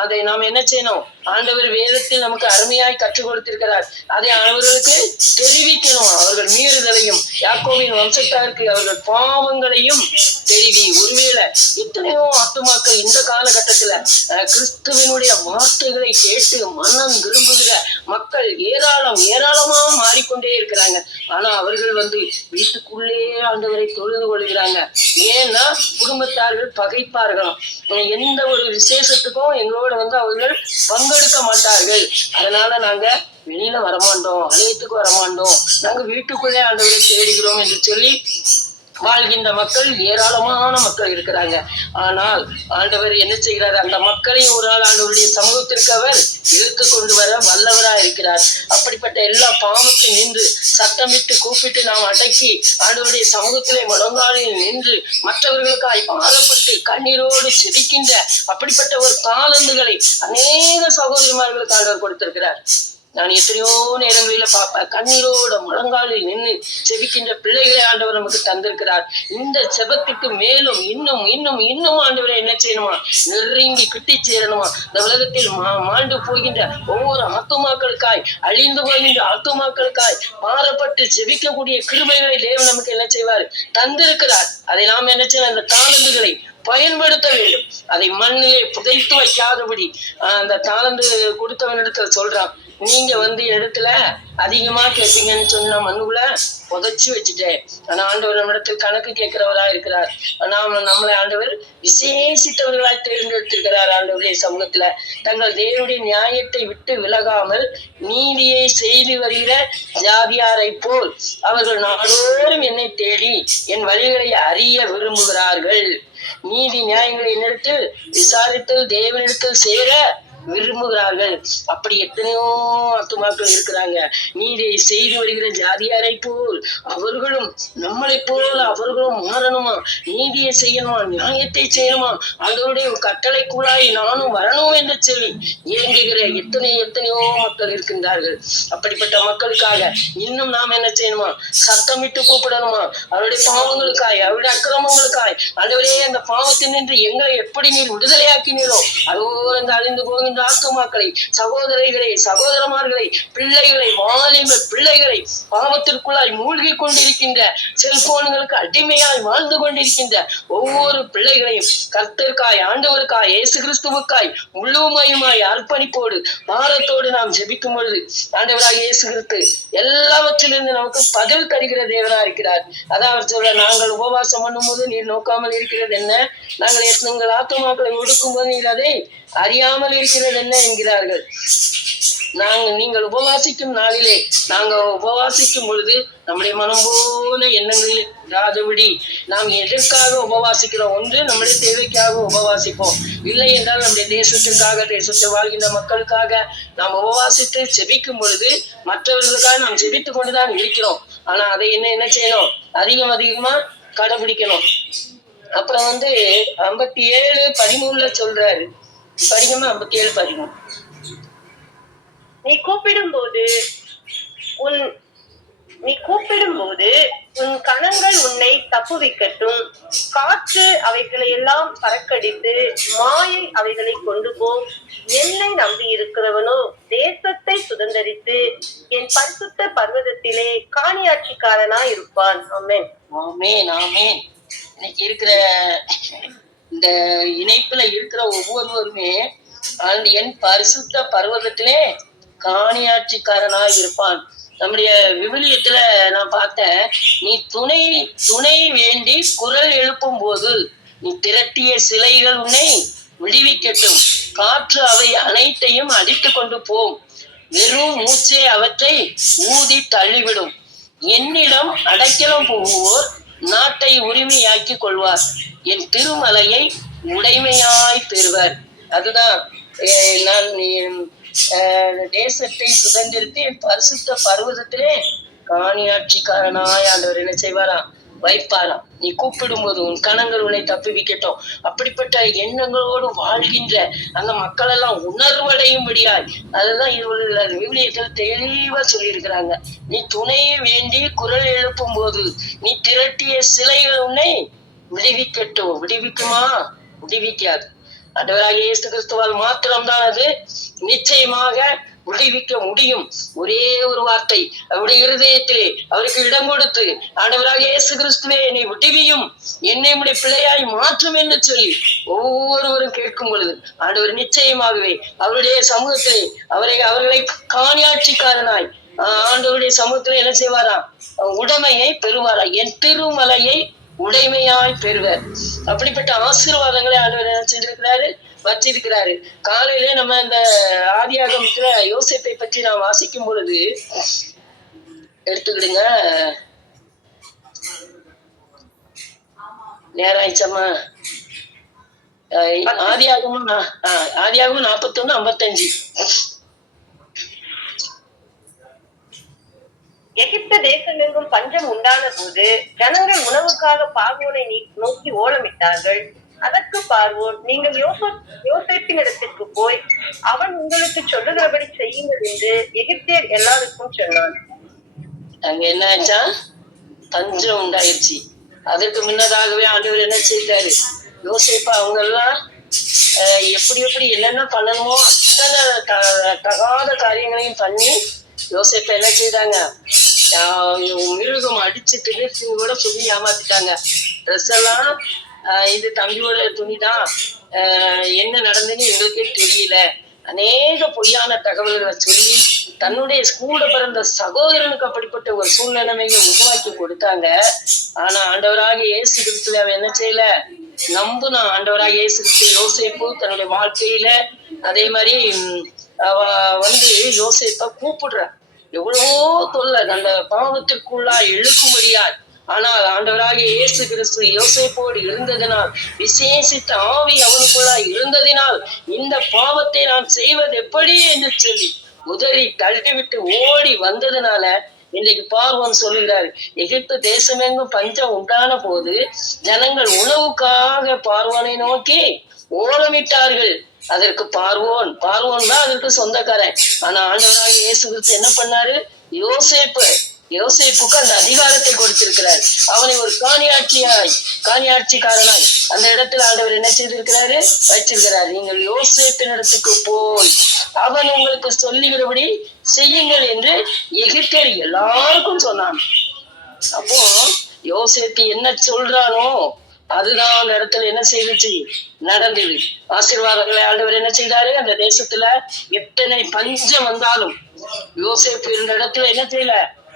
அதை நாம் என்ன செய்யணும், ஆண்டவர் வேதத்தில் நமக்கு அருமையாய் கற்றுக் கொடுத்திருக்கிறார், அதை அவர்களுக்கு தெரிவிக்கணும். அவர்கள் மீறுதலையும் யாக்கோபின் வம்சத்தாருக்கு அவர்கள் பாவங்களையும் தெரிவி. ஒருவேளை எத்தனையோ ஆத்துமாக்கள் இந்த காலகட்டத்துல கிறிஸ்துவனுடைய வார்த்தைகளை கேட்டு மனம் விரும்புகிற மக்கள் ஏராளமா மாறிக்கொண்டே இருக்கிறாங்க. ஆனா அவர்கள் வீட்டுக்குள்ளே ஆண்டவரை தொழுது கொள்கிறாங்க. ஏன்னா குடும்பத்தார்கள் பகைப்பார்களாம், எந்த ஒரு விசேஷத்துக்கும் எங்களோட அவர்கள் பங்கெடுக்க மாட்டார்கள். அதனால நாங்க வெளியில வரமாட்டோம், ஆலயத்துக்கு வரமாட்டோம், நாங்க வீட்டுக்குள்ளே ஆண்டவரை தேடுகிறோம் என்று சொல்லி வாழ்கின்ற மக்கள் ஏராளமான மக்கள் இருக்கிறாங்க. ஆனால் ஆண்டவர் என்ன செய்கிறார், அந்த மக்களையும் ஒரு நாள் ஆண்டவருடைய சமூகத்திற்கு அவர் இழுத்து கொண்டு வர வல்லவரா இருக்கிறார். அப்படிப்பட்ட எல்லா பாவத்தையும் நின்று சத்தமிட்டு கூப்பிட்டு நாம் அடக்கி ஆண்டவருடைய சமூகத்திலே முழங்காலில் நின்று மற்றவர்களுக்காய் பாரப்பட்டு கண்ணீரோடு செபிக்கின்ற அப்படிப்பட்ட ஒரு தாளந்துகளை அநேக சகோதரிமார்களுக்கு ஆண்டவர் கொடுத்திருக்கிறார். நான் எத்தனையோ நேரங்களில பார்ப்பேன், கண்ணீரோட முழங்காலில் நின்று செபிக்கின்ற பிள்ளைகளை ஆண்டவர் நமக்கு தந்திருக்கிறார். இந்த செபத்துக்கு மேலும் இன்னும் இன்னும் இன்னும் ஆண்டவரை என்ன செய்யணுமா, நெருங்கி கிட்டி சேரணுமா. இந்த உலகத்தில் மாண்டு போகின்ற ஒவ்வொரு ஆத்துமாக்களுக்காய், அழிந்து போகின்ற ஆத்துமாக்களுக்காய் மாறப்பட்டு செபிக்கக்கூடிய கிருபைகளை தேவன் நமக்கு என்ன செய்வார், தந்திருக்கிறார். அதை நாம் என்ன செய்யணும், அந்த தாளந்துகளை பயன்படுத்த வேண்டும். அதை மண்ணிலே புதைத்து வைக்காதபடி அந்த தாளந்து கொடுத்தவனிடத்துல சொல்றான், நீங்க இடத்துல அதிகமா கேட்பீங்கன்னு சொல்லி நான் மண்ணுக்குள்ள புதைச்சு வச்சுட்டேன். ஆனா ஆண்டவர் நம்மிடத்தில் கணக்கு கேட்கிறவரா இருக்கிறார். நம்மளை ஆண்டவர் விசேஷித்தவர்களாய் தேர்ந்தெடுத்திருக்கிறார். ஆண்டவருடைய சமூகத்துல தங்கள் தேவனுடைய நியாயத்தை விட்டு விலகாமல் நீதியை செய்து வருகிற ஜாதியாரை போல் அவர்கள் நாடோறும் என்னை தேடி என் வழிகளை அறிய விரும்புகிறார்கள். நீதி நியாயங்களை என்னிடத்தில் விசாரித்தல் தேவனிடத்தில் சேர விரும்புகிறார்கள். அப்படி எத்தனையோ ஆத்துமாக்கள் இருக்கிறாங்க. நீதியை செய்து வருகிற ஜாதியாரை போல் அவர்களும் நம்மளை போல அவர்களும் மாறணுமா, நீதியை செய்யணுமா, நியாயத்தை செய்யணுமா, அதனுடைய கட்டளைக்குள்ளாய் நானும் வரணும் என்று சொல்லி இயங்குகிற எத்தனையோ மக்கள் இருக்கின்றார்கள். அப்படிப்பட்ட மக்களுக்காக இன்னும் நாம் என்ன செய்யணுமா, சத்தமிட்டு கூப்பிடணுமா. அவருடைய பாவங்களுக்காய், அவருடைய அக்கிரமங்களுக்காய், ஆண்டவரே அந்த பாவத்தில் நின்று எங்களை எப்படி நீர் விடுதலையாக்கினீரோ அதோடு அந்த அழிந்து போகின்ற ஆத்துமாக்களை, சகோதரிகளை, சகோதரமார்களை, பிள்ளைகளை, வாலிப பிள்ளைகளை, பாவத்திற்குள்ளாய் மூழ்கி கொண்டிருக்கின்ற, செல்போன்களுக்கு அடிமையாய் வாழ்ந்து கொண்டிருக்கின்ற ஒவ்வொரு பிள்ளைகளையும் கர்த்தருக்காய், ஆண்டவருக்காய், இயேசு கிறிஸ்துவுக்காய் முழுமையுமாய் அர்ப்பணிப்போடு பாரத்தோடு நாம் ஜெபிக்கும் பொழுது ஆண்டவராக இயேசு கிறிஸ்து எல்லாவற்றிலிருந்து நமக்கு பதில் தருகிற தேவனா இருக்கிறார். அதாவது சொல்ல, நாங்கள் உபவாசம் பண்ணும் போது நீர் நோக்காமல் இருக்கிறது என்ன, நாங்கள் எங்கள் ஆத்துமாக்களை ஒடுக்கும் போது நீர் அதை அறியாமல் இருக்கிறது என்ன என்கிறார்கள். நீங்கள் உபவாசிக்கும் நாளிலே, நாங்க உபவாசிக்கும் பொழுது நம்முடைய மனம் போன எண்ணங்களில் ராஜபடி நாம் எதற்காக உபவாசிக்கிறோம், ஒன்று நம்முடைய தேவைக்காக உபவாசிப்போம், இல்லை என்றால் நம்முடைய தேசத்திற்காக, தேசத்தில் வாழ்கின்ற மக்களுக்காக நாம் உபவாசித்து செபிக்கும் பொழுது மற்றவர்களுக்காக நாம் செபித்து கொண்டுதான் இருக்கிறோம். ஆனா அதை என்ன செய்யணும், அதிகமா கடைபிடிக்கணும். அப்புறம் 57:13 சொல்றாரு, படிக்கமா 57:13. நீ கூப்பிடும் போது உன் கணங்கள் உன்னை தப்புவிக்கட்டும். காற்று அவைகளை எல்லாம் பறக்கடித்து மாயை அவைகளை கொண்டு போ. என்னை நம்பி இருக்கிறவனோ தேசத்தை சுதந்தரித்து என் பரிசுத்த பர்வதத்திலே காணியாட்சிக்காரனா இருப்பான். ஆமென், ஆமென், ஆமென். இன்னைக்கு இருக்கிற இந்த இணைப்புல இருக்கிற ஒவ்வொருவருமே என் பரிசுத்த பர்வதத்திலே காணியாட்சிக்காரனாய் இருப்பான். நம்முடைய விவிலியத்துல நான் பார்த்தேன், நீ துணை வேண்டி குரல் எழுப்பும் போது நீ திரட்டிய சிலைகள் உன்னை விடுவிக்கட்டும். காற்று அவை அனைத்தையும் அடித்து கொண்டு போம். வெறும் மூச்சே அவற்றை ஊதி தள்ளிவிடும். என்னிடம் அடைக்கலம் போவோர் நாட்டை உரிமையாக்கி கொள்வார். என் திருமலையை உடைமையாய் பெறுவர். அதுதான் நான் தேசத்தை சுதந்திரித்து என் பரிசுத்த பர்வதத்திலே காணியாட்சிக்காரனாய் ஆண்டவர் என்ன செய்வாராம், வைப்பாராம். நீ கூப்பிடும் போது உன் கணங்கள் உன்னை தப்புவிக்கட்டும். அப்படிப்பட்ட எண்ணங்களோடு வாழ்கின்ற அந்த மக்கள் எல்லாம் உணர்வடையும்படியாய், அதுதான் இவர்கள் விவிலியத்தில் தெளிவா சொல்லியிருக்கிறாங்க. நீ துணையை வேண்டி குரல் எழுப்பும் போது நீ திரட்டிய சிலைகள் உன்னை விடுவிக்கட்டும். விடுவிக்குமா? விடுவிக்காது. ஆண்டவராகிய இயேசு கிறிஸ்துவால் மாத்திரம்தான் அது நிச்சயமாக விடுவிக்க முடியும். ஒரே ஒரு வார்த்தை அவருடைய இருதயத்திலே அவருக்கு இடம் கொடுத்து, ஆண்டவராகிய இயேசு கிறிஸ்துவே நீ விடுவியும், என்னை உடைய பிள்ளையாய் மாற்றும் என்று சொல்லி ஒவ்வொருவரும் கேட்கும் பொழுது ஆண்டவர் நிச்சயமாகவே அவருடைய சமூகத்திலே அவர்களை காணியாட்சிக்காரனாய் ஆண்டவருடைய சமூகத்திலே என்ன செய்வாராம், உடைமையை பெறுவாரா. என் திருமலையை உடைமையாய் பெறுவர். அப்படிப்பட்ட ஆசீர்வாதங்களை ஆண்டவர் என்ன செஞ்சிருக்கிறாரு, வச்சிருக்கிறாரு. காலையில நம்ம இந்த ஆதியாகமத்துல யோசேப்பை பற்றி நான் வாசிக்கும் பொழுது எடுத்துக்கிடுங்க. நேரம் ஆயிடுச்சம்மா. ஆதியாகமும் 41:55. எகிப்து தேசம் எங்கும் பஞ்சம் உண்டான போது ஜனங்கள் உணவுக்காக பார்வோனை நோக்கி ஓலமிட்டார்கள். அதற்கு பார்வோன், நீங்கள் யோசேப்பின் இடத்திற்கு போய் அவன் உங்களுக்கு சொல்லுகிறபடி செய்யுங்கள் என்று எகிப்தியர் எல்லாருக்கும் சொன்னான். அங்க என்ன ஆச்சா, பஞ்சம் உண்டாயிடுச்சு. அதற்கு முன்னதாகவே ஆண்டவர் என்ன செய்தாரு, யோசேப்பா அவங்க எல்லாம் எப்படி என்னென்ன பண்ணணுமோ அத்தனை தகாத காரியங்களையும் பண்ணி யோசேப்பை என்ன செய்தாங்க, மிருகம் அடிச்சுட்டு கூட சொல்லி ஏமாத்திட்டாங்க. ட்ரெஸ் எல்லாம் இது தம்பியோட துணிதான், என்ன நடந்துன்னு எங்களுக்கே தெரியல, அநேக பொய்யான தகவல்களை சொல்லி தன்னுடைய கூட பிறந்த சகோதரனுக்கு அப்படிப்பட்ட ஒரு சூழ்நிலைமையை உருவாக்கி கொடுத்தாங்க. ஆனா ஆண்டவராக இயேசு கிறிஸ்துவ அவன் என்ன செய்யல, நம்புனா. ஆண்டவராக இயேசு கிறிஸ்து யோசேப்பு தன்னுடைய வாழ்க்கையில அதே மாதிரி யோசேப்பை கூப்பிடுற, எவ்வளவோ தொல்லை அந்த பாவத்திற்குள்ளா எழுக்கும்படியா. ஆனால் ஆண்டவராகிய இயேசு கிறிஸ்து யோசேப்போடு இருந்ததினால், விசேஷித்த ஆவி அவனுக்குள்ளா இருந்ததினால், இந்த பாவத்தை நான் செய்வது எப்படி என்று சொல்லி உதறி தள்ளிவிட்டு ஓடி வந்ததுனால இன்னைக்கு பார்வோன் சொல்லுகிறார், எகிப்து தேசமெங்கும் பஞ்சம் உண்டான போது ஜனங்கள் உணவுக்காக பார்வோனை நோக்கி ஓலமிட்டார்கள். அதற்கு பார்வோன் தான் அதற்கு சொந்தக்காரன். ஆனா ஆண்டவராக இயேசு கிறிஸ்து என்ன பண்ணாரு, யோசேப்புக்கு அந்த அதிகாரத்தை கொடுத்திருக்கிறார். அவனை ஒரு காணியாட்சிக்காரனாய் அந்த இடத்துல ஆண்டவர் என்ன செய்திருக்கிறாரு, வச்சிருக்கிறார். நீங்கள் யோசேப்பின் இடத்துக்கு போய் அவன் உங்களுக்கு சொல்லுகிறபடி செய்யுங்கள் என்று எகிப்தியர் எல்லாருக்கும் சொன்னான். அப்போ யோசேப்பு என்ன சொல்றானோ அதுதான் அந்த இடத்துல என்ன செய்துச்சு, நடந்தது. ஆசீர்வாதங்களை ஆண்டவர் என்ன செய்தாரு, அந்த தேசத்துல எத்தனை பஞ்சம் வந்தாலும் யோசேப்பு இருந்த இடத்துல என்ன செய்யல,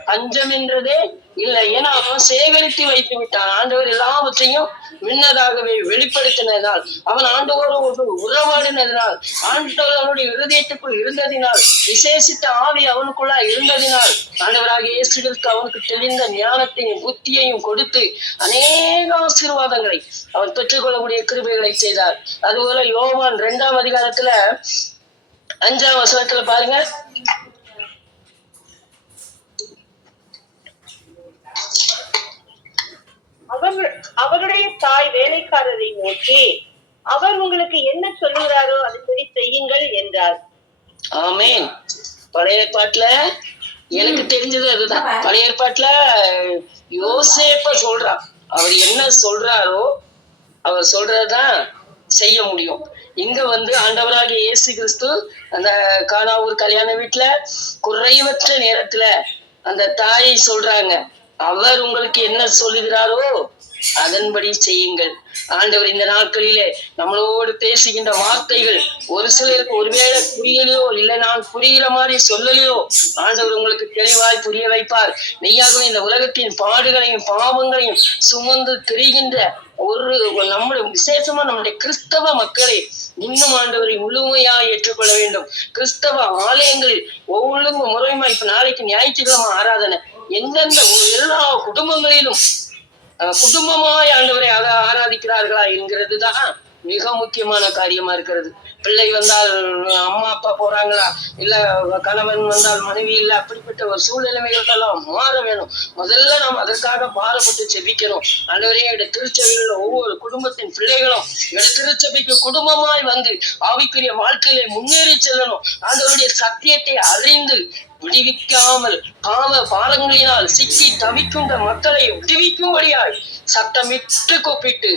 பஞ்சம் என்றதே இல்லை. ஏன்னா அவன் சேகரித்து வைத்து விட்டான். ஆண்டவர் எல்லாவற்றையும் முன்னதாகவே வெளிப்படுத்தினதால், அவன் ஆண்டவரோடு உறவாடினதினால், ஆண்டவர் அவனுடைய இருதயத்துக்குள் இருந்ததினால், விசேஷித்த ஆவி அவனுக்குள்ளா இருந்ததினால், ஆண்டவராக இயேசு கிறிஸ்து அவனுக்கு தெளிந்த ஞானத்தையும் புத்தியையும் கொடுத்து அநேக ஆசீர்வாதங்களை அவன் பெற்றுக்கொள்ளக்கூடிய கிருபைகளை செய்தார். அதுபோல யோவான் 2ஆம் அதிகாரத்துல 5ஆம் வசனத்துல பாருங்க, அவருடைய தாய் வேலைக்காரரை நோக்கி, அவர் உங்களுக்கு என்ன சொல்லுகிறாரோ அதுபடி செய்யுங்கள் என்றார். ஆமேன். பழைய ஏற்பாட்டுல எனக்கு தெரிஞ்சது அதுதான். பழைய ஏற்பாட்டுல யோசேப்ப சொல்றான், அவர் என்ன சொல்றாரோ அவர் சொல்றதுதான் செய்ய முடியும். இங்க ஆண்டவராகிய இயேசு கிறிஸ்து அந்த கானாவூர் கல்யாண வீட்டுல குறைவற்ற நேரத்துல அந்த தாயை சொல்றாங்க, அவர் உங்களுக்கு என்ன சொல்லுகிறாரோ அதன்படி செய்யுங்கள். ஆண்டவர் இந்த நாட்களிலே நம்மளோடு பேசுகின்ற வார்த்தைகள் ஒரு சிலருக்கு ஒருவேளை புரியலையோ, இல்லை நான் புரிகிற மாதிரி சொல்லலையோ, ஆண்டவர் உங்களுக்கு தெளிவாய் புரிய வைப்பார். மெய்யாகவே இந்த உலகத்தின் பாடுகளையும் பாவங்களையும் சுமந்து திரிகின்ற நம்முடைய விசேஷமா நம்முடைய கிறிஸ்தவ மக்களை இன்னும் ஆண்டவரை முழுமையா ஏற்றுக்கொள்ள வேண்டும். கிறிஸ்தவ ஆலயங்களில் ஒவ்வொரு முறையுமா இப்ப நாளைக்கு ஞாயிற்றுக்கிழமை ஆராதனை, எந்தெந்த எல்லா குடும்பங்களிலும் குடும்பமாய் ஆண்டவரை ஆராதிக்கிறார்களா என்கிறது தான் மிக முக்கியமான காரியமா இருக்கிறது. பிள்ளை வந்தால் அம்மா அப்பா போறாங்களா, இல்ல கணவன் வந்தால் மனைவி இல்ல, அப்படிப்பட்ட ஒரு சூழ்நிலைமைகளுக்கெல்லாம் மாற வேணும். முதல்ல நாம் அதற்காக பாரப்பட்டு செபிக்கணும். ஆண்டவரே எங்களுடைய திருச்சபையில் ஒவ்வொரு குடும்பத்தின் பிள்ளைகளும் எங்களுடைய திருச்சபைக்கு குடும்பமாய் வந்து ஆவிக்குரிய வாழ்க்கையில முன்னேறி செல்லணும். ஆண்டவருடைய சத்தியத்தை அறிந்து விடுவிக்காமல் பாவங்களினால் சிக்கி தவிக்கின்ற மக்களை விடுவிக்கும்படியாய் சட்டமிட்டு கூப்பிட்டு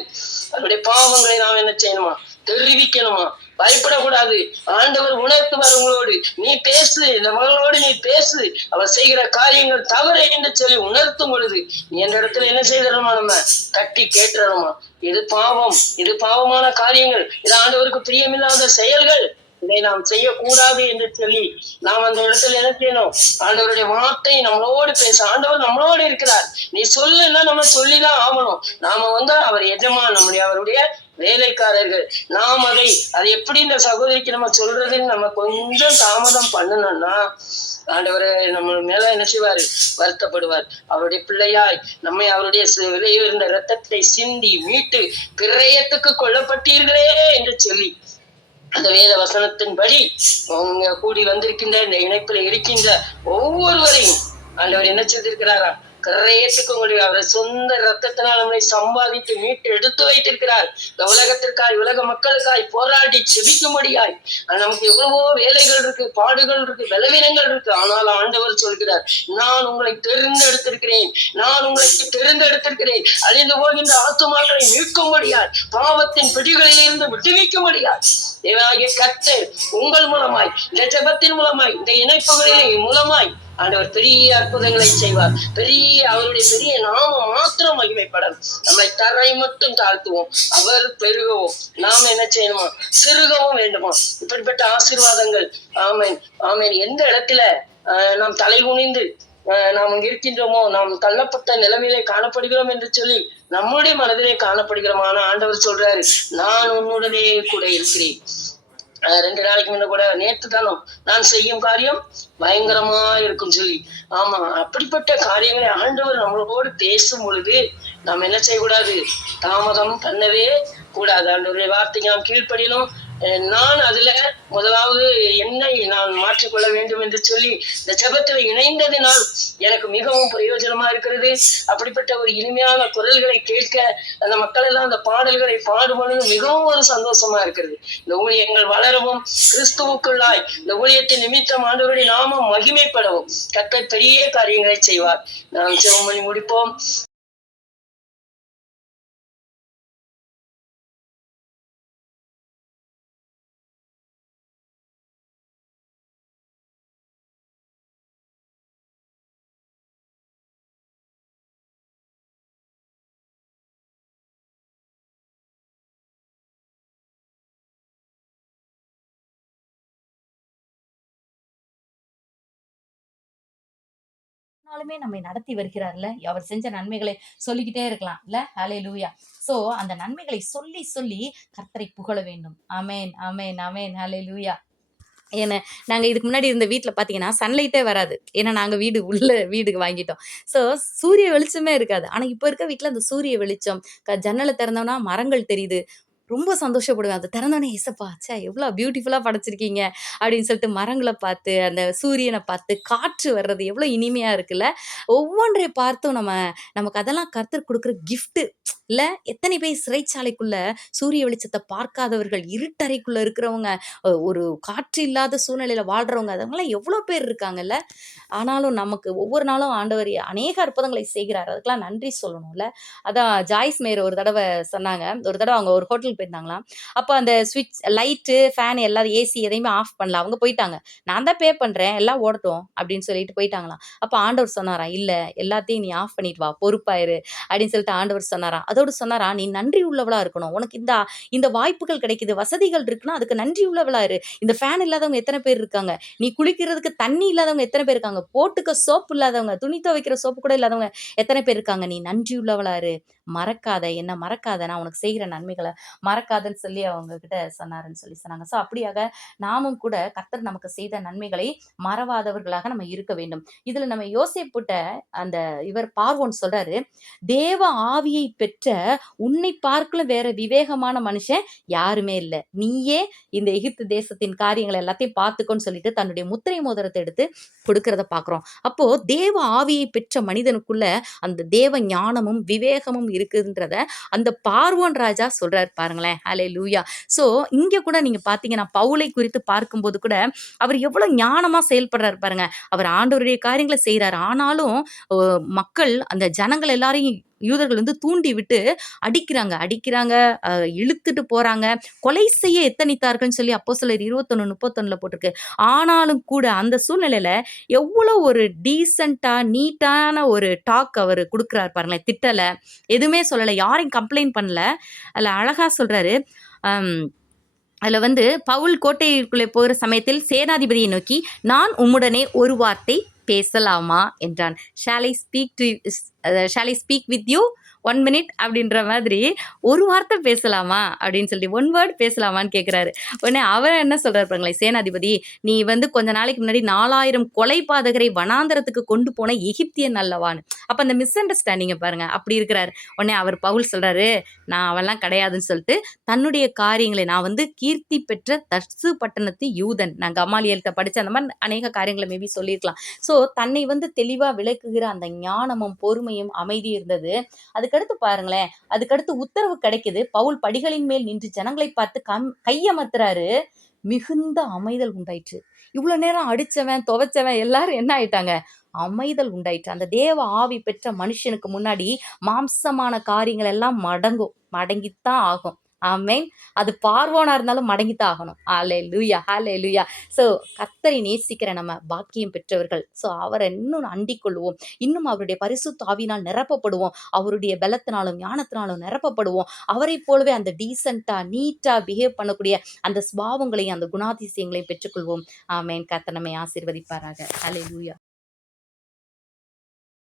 அவருடைய பாவங்களை நாம் என்ன செய்யணுமா, தெரிவிக்கணுமா. பயப்படக்கூடாது. ஆண்டவர் உணர்த்துவார் உங்களோடு, நீ பேசு, இந்த மகளோடு நீ பேசு, அவர் செய்கிற காரியங்கள் தவறு என்று சொல்லி உணர்த்தும் பொழுது நீ என்ற இடத்துல என்ன செய்யணுமா, நம்ம கட்டி கேட்டுறணுமா. இது பாவம், இது பாவமான காரியங்கள், இது ஆண்டவருக்கு பிரியமில்லாத செயல்கள், இதை நாம் செய்யக்கூடாது என்று சொல்லி நாம் அந்த இடத்துல என்ன செய்யணும், ஆண்டவருடைய வார்த்தை நம்மளோடு பேச. ஆண்டவர் நம்மளோடு இருக்கிறார். நீ சொல்லுன்னா நம்ம சொல்லிதான் ஆகணும். நாம அவர் எஜமான், நம்முடைய அவருடைய வேலைக்காரர்கள். நாம் அதை எப்படி இந்த சகோதரிக்கு நம்ம சொல்றதுன்னு நம்ம கொஞ்சம் தாமதம் பண்ணணும்னா ஆண்டவரை நம்ம மேல என்ன செய்வாரு, வருத்தப்படுவார். அவருடைய பிள்ளையாய் நம்மை அவருடைய விலையில் இருந்த ரத்தத்தை சிந்தி மீட்டு பிரயத்துக்கு கொல்லப்பட்டீர்களே என்று சொல்லி அந்த வேத வசனத்தின்படி அவங்க கூடி வந்திருக்கின்ற இந்த இணைப்புல இருக்கின்ற ஒவ்வொருவரையும் ஆண்டவர் என்ன செய்திருக்கிறாரா, கரையத்துக்கு உங்களுடைய அவரை சொந்த ரத்தத்தினால் நம்மளை சம்பாதித்து மீட்டு எடுத்து வைத்திருக்கிறார். இந்த உலகத்திற்காய், உலக மக்களுக்காய் போராடி செபிக்கும்படியாய். நமக்கு எவ்வளவோ வேலைகள் இருக்கு, பாடுகள் இருக்கு, பலவீனங்கள் இருக்கு. ஆனால் ஆண்டவர் சொல்கிறார், நான் உங்களை தெரிந்தெடுத்திருக்கிறேன், நான் உங்களுக்கு தெரிந்தெடுத்திருக்கிறேன். அழிந்து போகின்ற ஆத்துமாக்களை மீட்கும்படியாய், பாவத்தின் பிடிகளில் இருந்து விடுவிக்கும்படியாய் தேவனாகிய கர்த்தர் உங்கள் மூலமாய், இந்த ஜெபத்தின் மூலமாய், இந்த இணைப்புகளின் மூலமாய் ஆண்டவர் பெரிய அற்புதங்களை செய்வார். அவருடைய பெரிய நாமம் மாத்திரம் மகிமைப்படும். நம்மை தரை மட்டும் தாழ்த்துவோம், அவர் பெருகவும், நாம் என்ன செய்யணுமா, சிறுகவும் வேண்டுமா. இப்படிப்பட்ட ஆசீர்வாதங்கள். ஆமேன், ஆமேன். எந்த இடத்துல நாம் தலை குனிந்து நாம் இருக்கின்றோமோ, நாம் தள்ளப்பட்ட நிலைமையிலே காணப்படுகிறோம் என்று சொல்லி நம்முடைய மனதிலே காணப்படுகிறோம். ஆனா ஆண்டவர் சொல்றாரு, நான் உன்னுடனே கூட இருக்கிறேன். 2 நாளைக்கு முன்ன கூட, நேற்று தானும், நான் செய்யும் காரியம் பயங்கரமா இருக்கும் சொல்லி. ஆமா, அப்படிப்பட்ட காரியங்களை ஆண்டவர் நம்மளோடு பேசும் பொழுது நாம் என்ன செய்யக்கூடாது, தாமதம் பண்ணவே கூடாது. ஆண்டவருடைய வார்த்தைக்கு நாம் கீழ்ப்படியணும். நான் அதுல முதலாவது என்னை நான் மாற்றிக்கொள்ள வேண்டும் என்று சொல்லி இந்த ஜெபத்துல இணைந்ததினால் எனக்கு மிகவும் பிரயோஜனமா இருக்கிறது. அப்படிப்பட்ட ஒரு இனிமையான குரல்களை கேட்க அந்த மக்கள் எல்லாம் அந்த பாடல்களை பாடுபொழுது மிகவும் ஒரு சந்தோஷமா இருக்கிறது. இந்த ஊழியங்கள் வளரவும், கிறிஸ்துவுக்குள்ளாய் இந்த ஊழியத்தின் நிமித்தம் ஆண்டவருடைய நாமம் மகிமைப்படவும் கர்த்தர் பெரிய காரியங்களை செய்வார். நாம் ஜெபம் பண்ணி முடிப்போம். நாளுமே நம்மை நடத்தி வருகிறார்ல, அவர் செஞ்ச நன்மைகளை சொல்லிக்கிட்டே இருக்கலாம் இல்ல. ஹல்லேலூயா. சோ அந்த நன்மைகளை சொல்லி சொல்லி கர்த்தரை புகழ வேண்டும். ஆமென், ஆமென், ஆமென். ஹல்லேலூயா. ஏன்னா நாங்க இதுக்கு முன்னாடி இருந்த வீட்ல பார்த்தீங்கன்னா, சன்லைட்டே வராது. ஏன்னா நாங்க வீடு வாங்கிட்டோம். ஸோ சூரிய வெளிச்சமே இருக்காது. ஆனா இப்ப இருக்க வீட்ல அந்த சூரிய வெளிச்சம், ஜன்னல திறந்தோம்னா மரங்கள் தெரியுது. ரொம்ப சந்தோஷப்படுவேன். அத திறந்தோனே, "ஏசப்பா, ச்சே எவ்ளோ பியூட்டிஃபுல்லா படைச்சிருக்கீங்க" அப்படின்னு சொல்லிட்டு மரங்கள பார்த்து, அந்த சூரியன பார்த்து, காற்று வர்றது எவ்ளோ இனிமையா இருக்குல்ல. ஒவ்வொன்றை பார்த்தும் நமக்கு அதெல்லாம் கர்த்தர் குடுக்குற கிஃப்ட். இல்ல எத்தனை பேர் சிறைச்சாலைக்குள்ள சூரிய வெளிச்சத்தை பார்க்காதவர்கள், இருட்டறைக்குள்ள இருக்கிறவங்க, ஒரு காற்று இல்லாத சூழ்நிலையில வாழ்றவங்க, அதெல்லாம் எவ்வளோ பேர் இருக்காங்கல்ல. ஆனாலும் நமக்கு ஒவ்வொரு நாளும் ஆண்டவர் அநேக அற்புதங்களை செய்கிறார். அதுக்கெல்லாம் நன்றி சொல்லணும்ல. அதான் ஜாய்ஸ் மேயர் ஒரு தடவை சொன்னாங்க. ஒரு தடவை அவங்க ஒரு ஹோட்டலுக்கு போயிருந்தாங்களாம். அப்போ அந்த ஸ்விட்ச், லைட்டு, ஃபேன் எல்லாரும் ஏசி எதையுமே ஆஃப் பண்ணல. அவங்க போயிட்டாங்க. நான் தான் பே பண்றேன், எல்லாம் ஓடட்டும் அப்படின்னு சொல்லிட்டு போயிட்டாங்களாம். அப்போ ஆண்டவர் சொன்னாராம், இல்ல எல்லாத்தையும் நீ ஆஃப் பண்ணிட்டு வா, பொறுப்பாயிரு அப்படின்னு சொல்லிட்டு ஆண்டவர் சொன்னாராம். அதோடு சொன்னாராம், நீ நன்றி உள்ளவளா இருக்கணும். உனக்கு இந்த இந்த வாய்ப்புகள் கிடைக்குது, வசதிகள் இருக்குன்னா அதுக்கு நன்றி உள்ளவளா இரு. இந்த ஃபேன் இல்லாதவங்க எத்தனை பேர் இருக்காங்க? நீ குளிக்கிறதுக்கு தண்ணி இல்லாதவங்க எத்தனை பேர் இருக்காங்க? போட்டுக்க சோப்பு இல்லாதவங்க, துணி துவைக்கிற சோப்பு கூட இல்லாதவங்க எத்தனை பேர் இருக்காங்க? நீ நன்றி உள்ளவளா இரு. மறக்காத, என்ன மறக்காத, நான் உனக்கு செய்கிற நன்மைகளை மறக்காதன்னு சொல்லி அவங்க கிட்ட சொன்னாருன்னு சொல்லி சொன்னாங்க. ஸோ அப்படியாக நாமும் கூட கர்த்தர் நமக்கு செய்த நன்மைகளை மறவாதவர்களாக நம்ம இருக்க வேண்டும். இதுல நம்ம யோசேப்புட்ட அந்த இவர் பார்வோன் சொல்றாரு, தேவ ஆவியை பெற்ற உன்னை பார்க்கலும் வேற விவேகமான மனுஷன் யாருமே இல்லை, நீயே இந்த எகிப்து தேசத்தின் காரியங்கள் எல்லாத்தையும் பார்த்துக்கோன்னு சொல்லிட்டு தன்னுடைய முத்திரை மோதிரத்தை எடுத்து கொடுக்கறத பார்க்குறோம். அப்போ தேவ ஆவியை பெற்ற மனிதனுக்குள்ள அந்த தேவ ஞானமும் விவேகமும் இருக்குன்றத அந்த பார்வோன் ராஜா சொல்றாரு பாருங்களேன். ஹல்லேலூயா. ஸோ இங்க கூட நீங்க பார்த்தீங்கன்னா பவுலை குறித்து பார்க்கும்போது கூட அவர் எவ்வளவு ஞானமா செயல்படுறாரு பாருங்க. அவர் ஆண்டவருடைய காரியங்களை செய்யறாரு. ஆனாலும் மக்கள் அந்த ஜனங்கள் எல்லாரையும் யூதர்கள் வந்து தூண்டி விட்டு அடிக்கிறாங்க, இழுத்துட்டு போறாங்க, கொலை செய்ய எத்தனித்தார்கள்னு சொல்லி அப்போஸ்தலர் 21:31 போட்டிருக்கு. ஆனாலும் கூட அந்த சூழ்நிலையில எவ்வளவு ஒரு டீசெண்டா நீட்டான ஒரு டாக் அவர் கொடுக்குறாரு பாருங்களேன். திட்டல, எதுவுமே சொல்லல, யாரையும் கம்ப்ளைண்ட் பண்ணல. அதுல அழகா சொல்றாரு. அதுல வந்து பவுல் கோட்டைக்குள்ளே போகிற சமயத்தில் சேனாதிபதியை நோக்கி, நான் உம்முடனே ஒரு வார்த்தை பேசலாமா என்றான். Shall I speak with you 1 minute அப்படின்ற மாதிரி ஒரு வார்த்தை பேசலாமா அப்படின்னு சொல்லி 1 word பேசலாமான்னு கேட்குறாரு. உடனே அவர் என்ன சொல்றாரு பாருங்களேன், சேனாதிபதி, நீ வந்து கொஞ்ச நாளைக்கு முன்னாடி 4000 கொலைபாதகரை வனாந்தரத்துக்கு கொண்டு போன எகிப்தியன் அல்லவான்னு. அப்போ அந்த மிஸ் அண்டர்ஸ்டாண்டிங்க பாருங்க, அப்படி இருக்கிறாரு. உடனே அவர் பவுல் சொல்றாரு, நான் அவெல்லாம் கிடையாதுன்னு சொல்லிட்டு தன்னுடைய காரியங்களை, நான் வந்து கீர்த்தி பெற்ற தர்சு பட்டணத்து யூதன், நான் கமாலியல்கிட்ட படித்த அந்த மாதிரி அநேக காரியங்களை மேபி சொல்லியிருக்கலாம். ஸோ தன்னை வந்து தெளிவாக விளக்குகிற அந்த ஞானமும் பொறுமையும் அமைதி இருந்தது. அதுக்கடுத்து பாருங்களேன், அதுக்கடுத்து உத்தரவு கிடைக்குது. பவுல் படிகளின் மேல் நின்று ஜனங்களை பார்த்து கையமத்துறாரு. மிகுந்த அமைதல் உண்டாயிற்று. இவ்வளவு நேரம் அடிச்சவன் துவைச்சவன் எல்லாரும் என்ன ஆயிட்டாங்க? அமைதல் உண்டாயிற்று. அந்த தேவ ஆவி பெற்ற மனுஷனுக்கு முன்னாடி மாம்சமான காரியங்கள் எல்லாம் மடங்கித்தான் ஆகும். ஆமென். அது பார்வோனா இருந்தாலும் மடங்கித்தான் ஆகணும். ஹல்லேலூயா, ஹல்லேலூயா. ஸோ கர்த்தரை நேசிக்கிற நம்ம பாக்கியம் பெற்றவர்கள். ஸோ அவரை இன்னும் அண்டிக் கொள்வோம், இன்னும் அவருடைய பரிசுத்த ஆவியினால் நிரப்பப்படுவோம், அவருடைய பலத்தினாலும் ஞானத்தினாலும் நிரப்பப்படுவோம். அவரை போலவே அந்த டீசெண்டா நீட்டா பிஹேவ் பண்ணக்கூடிய அந்த ஸ்பாவங்களையும் அந்த குணாதிசயங்களையும் பெற்றுக்கொள்வோம். ஆமென். கர்த்தர் நம்மை ஆசீர்வதிப்பாராக. ஹல்லேலூயா.